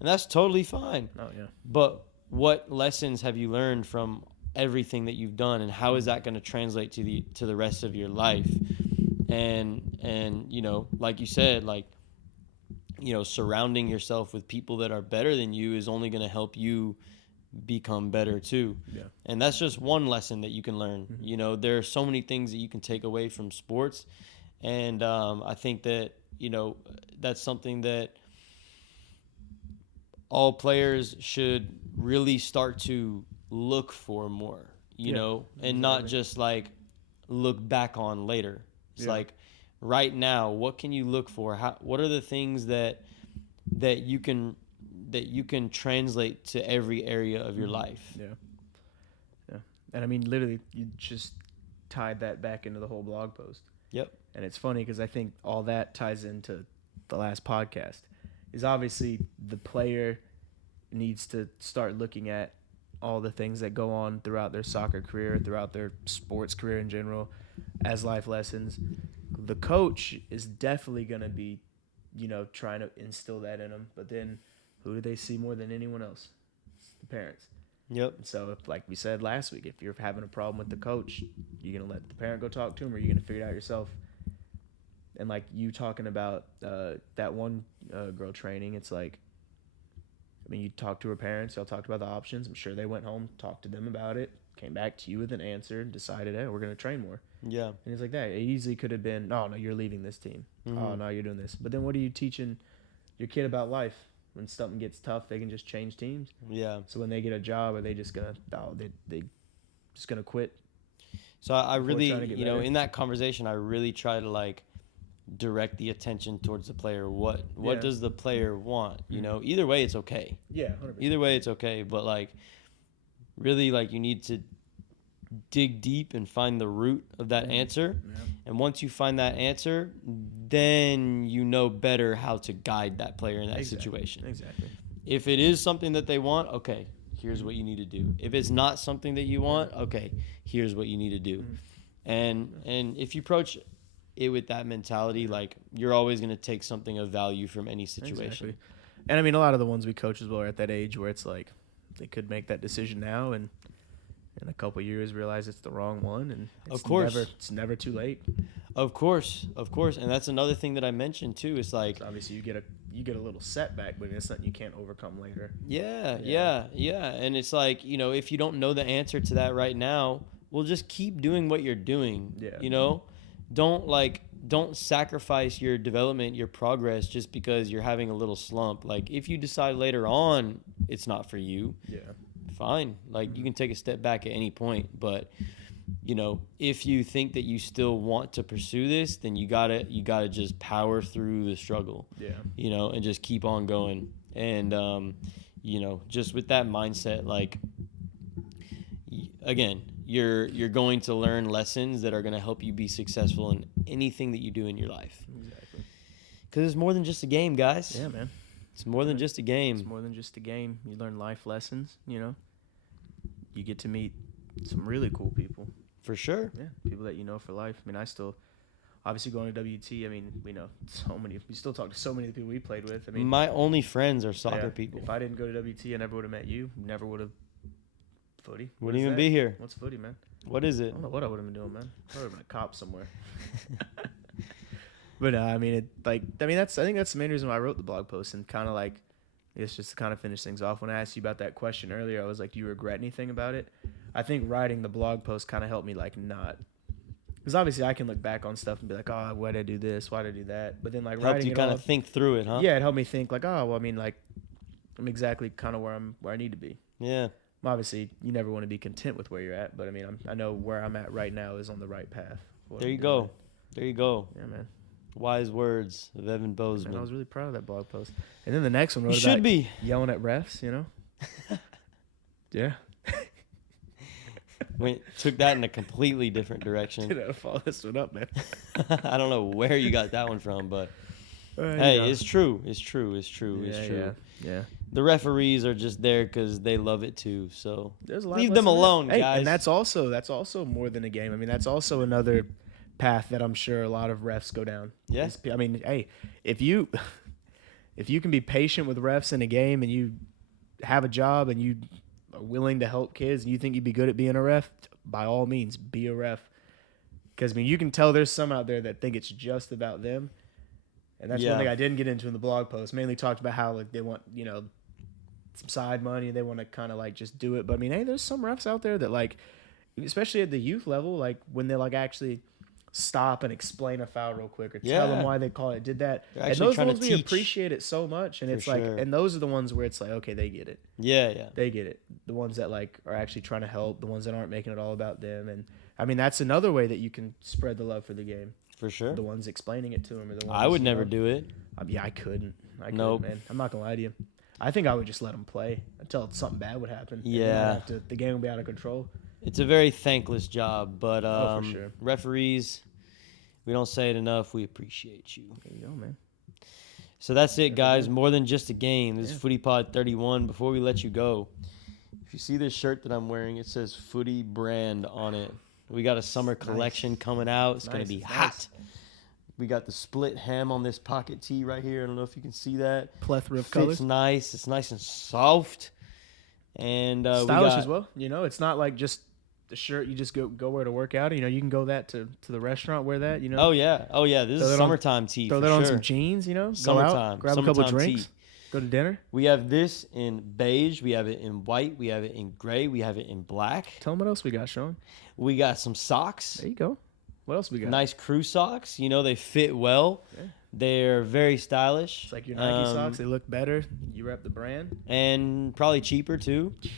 And that's totally fine. Oh, yeah. But what lessons have you learned from everything that you've done, and how is that going to translate to the rest of your life? And like you said, like, surrounding yourself with people that are better than you is only going to help you become better too. Yeah. And that's just one lesson that you can learn. There are so many things that you can take away from sports. And I think that, that's something that all players should really start to look for more, and not just like look back on later. It's like right now, what can you look for? What are the things that you can translate to every area of your life? Yeah. Yeah. And I mean, literally, you just tied that back into the whole blog post. Yep. And it's funny because I think all that ties into the last podcast. Is obviously the player needs to start looking at all the things that go on throughout their soccer career, throughout their sports career in general, as life lessons. The coach is definitely going to be, trying to instill that in them. But then who do they see more than anyone else? It's the parents. Yep. So, if, like we said last week, if you're having a problem with the coach, you're going to let the parent go talk to him, or you're going to figure it out yourself. And like you talking about that one girl training, it's like, I mean, you talked to her parents, y'all talked about the options. I'm sure they went home, talked to them about it, came back to you with an answer, and decided, hey, we're going to train more. Yeah. And it's like that. It easily could have been, no, you're leaving this team. Oh, no, you're doing this. But then what are you teaching your kid about life? When something gets tough, they can just change teams. Yeah. So when they get a job, are they just going to, they just going to quit? So I really, better? in that conversation, I really try to like direct the attention towards the player. What does the player want? Either way, it's okay. Yeah, 100%. Either way, it's okay. But like, really, like you need to dig deep and find the root of that answer. Yeah. And once you find that answer, then you know better how to guide that player in that situation. Exactly. If it is something that they want, okay, here's what you need to do. If it's not something that you want, okay, here's what you need to do. And if you approach it with that mentality, like you're always going to take something of value from any situation. Exactly. And I mean, a lot of the ones we coach as well are at that age where it's like they could make that decision now and in a couple of years realize it's the wrong one, and it's never too late. Of course. And that's another thing that I mentioned too. It's like, so obviously you get a little setback, but it's something you can't overcome later. Yeah. And it's like, if you don't know the answer to that right now, well, just keep doing what you're doing. Yeah. Don't sacrifice your development, your progress, just because you're having a little slump. Like if you decide later on it's not for you, fine. Like you can take a step back at any point, but if you think that you still want to pursue this, then you gotta just power through the struggle. And just keep on going. And just with that mindset, like again, you're going to learn lessons that are going to help you be successful in anything that you do in your life. Exactly. Because it's more than just a game, guys. Yeah, man. It's more than just a game. It's more than just a game. You learn life lessons, You you get to meet some really cool people. For sure. Yeah, people that you know for life. I mean, I still, obviously going to WT, I mean, we still talk to so many of the people we played with. I mean, My only friends are soccer yeah, people. If I didn't go to WT, I never would have met you. Never would have Footy. Wouldn't even be here. What's Footy, man? What is I it? don't know what I would have been doing, man. I would have been a cop somewhere. But I mean, I think that's the main reason why I wrote the blog post, and kind of like, it's just to kind of finish things off. When I asked you about that question earlier, I was like, do you regret anything about it? I think writing the blog post kind of helped me like not, because obviously I can look back on stuff and be like, oh, why did I do this? Why did I do that? But then like Helped writing you it kind all, of think through it, huh? yeah, it helped me think like, oh, well, I mean, like, I'm exactly kind of where I need to be. Yeah. Obviously, you never want to be content with where you're at, but I mean, I know where I'm at right now is on the right path. There you go. There you go. Yeah, man. Wise words of Evan Bozman. Man, I was really proud of that blog post. And then the next one You was should about be. yelling at refs, you know? Yeah. Took that in a completely different direction. Dude, I gotta follow this one up, man. I don't know where you got that one from, but You hey, know. it's true. It's true. It's true. Yeah, It's true. Yeah. The referees are just there because they love it too. So There's a lot leave less them than that. alone, Hey, guys. and that's also more than a game. I mean, that's also another path that I'm sure a lot of refs go down. Yeah. I mean, hey, if you can be patient with refs in a game, and you have a job, and you are willing to help kids, and you think you'd be good at being a ref, by all means, be a ref. Because I mean, you can tell there's some out there that think it's just about them. And that's one thing I didn't get into in the blog post. Mainly talked about how like they want, some side money. They want to kind of like just do it. But I mean, hey, there's some refs out there that like, especially at the youth level, like when they like actually stop and explain a foul real quick or tell them why they call it, did that. They're And actually those trying to ones we teach. appreciate it so much. And For it's like, sure. and those are the ones where it's like, okay, they get it. Yeah. They get it. The ones that like are actually trying to help, the ones that aren't making it all about them. And I mean, that's another way that you can spread the love for the game. For sure. The ones explaining it to them are the ones. I would never do it. Yeah, I couldn't. Nope. Man. I'm not gonna lie to you. I think I would just let them play until something bad would happen. And then Yeah. the game would be out of control. It's a very thankless job, but Oh, for sure. referees, we don't say it enough. We appreciate you. There you go, man. So that's it, guys. More than just a game. This is Yeah. FootyPod 31. Before we let you go, if you see this shirt that I'm wearing, it says Footy brand on it. We got a summer collection coming out. It's going to be It's hot. nice. We got the split hem on this pocket tee right here. I don't know if you can see that. Plethora of Fits colors. nice. It's nice and soft. And we Stylish got, as well. It's not like just the shirt you just go wear to work out. You can go that to the restaurant, wear that. Oh yeah. This Throw is that on- summertime tee. Throw for that on sure. some jeans. Go out, Summertime. grab a couple Summertime drinks, tee. go to dinner. We have this in beige. We have it in white. We have it in gray. We have it in black. Tell them what else we got, Sean. We got some socks. There you go. What else we got? Nice crew socks. They fit well. Yeah. They're very stylish. It's like your Nike socks. They look better. You rep the brand. And probably cheaper too. Yeah.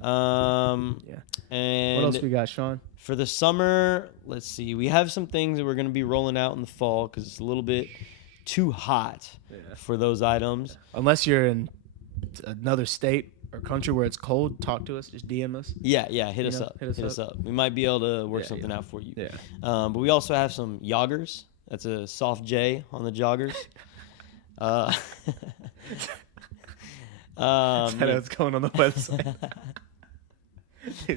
Yeah. And What else we got, Sean? for the summer, let's see. We have some things that we're going to be rolling out in the fall because it's a little bit too hot for those items. Unless you're in another state or country where it's cold, talk to us. Just DM us. Yeah. Hit us up. Hit us up. We might be able to work something out for you. Yeah. But we also have some joggers. That's a soft J on the joggers. Is that how it's going on the website?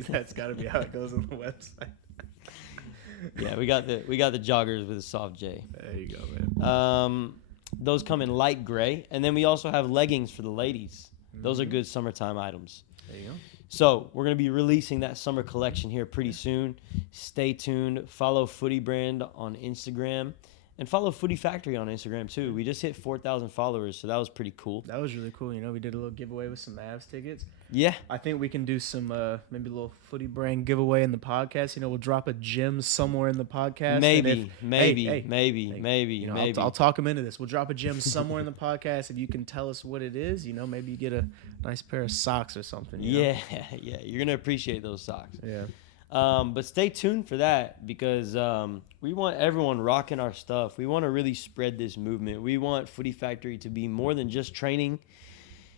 That's got to be how it goes on the website. Yeah, we got the joggers with a soft J. There you go, man. Those come in light gray, and then we also have leggings for the ladies. Those are good summertime items. There you go. So we're gonna be releasing that summer collection here pretty soon. Stay tuned. Follow Footy Brand on Instagram. And follow Footy Factory on Instagram, too. We just hit 4,000 followers, so that was pretty cool. That was really cool. We did a little giveaway with some Mavs tickets. Yeah. I think we can do some maybe a little Footy Brand giveaway in the podcast. We'll drop a gem somewhere in the podcast. Maybe. I'll talk them into this. We'll drop a gem somewhere in the podcast. If you can tell us what it is, maybe you get a nice pair of socks or something. Yeah. You're going to appreciate those socks. Yeah. But stay tuned for that because we want everyone rocking our stuff. We want to really spread this movement. We want Footy Factory to be more than just training.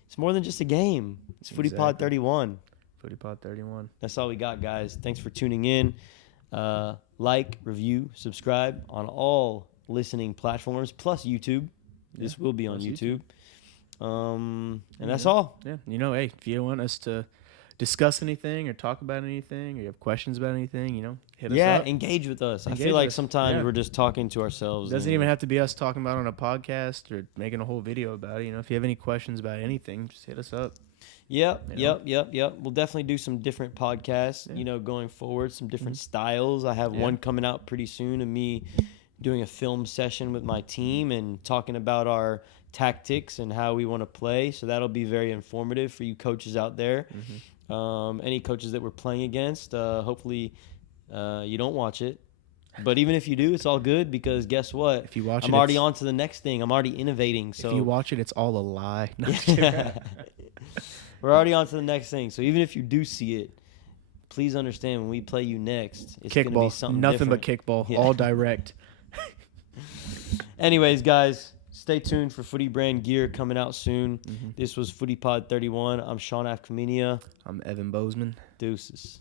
It's more than just a game. It's FootyPod 31. FootyPod 31. That's all we got, guys. Thanks for tuning in. Like, review, subscribe on all listening platforms, plus YouTube. This will be on YouTube. And that's all. Yeah. Hey, if you want us to discuss anything or talk about anything, or you have questions about anything, hit us up. Engage with us. I Engage feel with like us. sometimes we're just talking to ourselves. It doesn't even have to be us talking about it on a podcast or making a whole video about it. If you have any questions about anything, just hit us up. Yep. We'll definitely do some different podcasts, going forward, some different styles. I have one coming out pretty soon of me doing a film session with my team and talking about our tactics and how we want to play. So that'll be very informative for you coaches out there. Any coaches that we're playing against, hopefully you don't watch it. But even if you do, it's all good, because guess what? If you watch I'm already on to the next thing. I'm already innovating. So if you watch it, it's all a lie. No, we're already on to the next thing. So even if you do see it, please understand when we play you next, it's going to be something nothing different. but kickball, all direct. Anyways, guys, stay tuned for Footy brand gear coming out soon. This was FootyPod 31. I'm Sean Afkhaminia. I'm Evan Bozman. Deuces.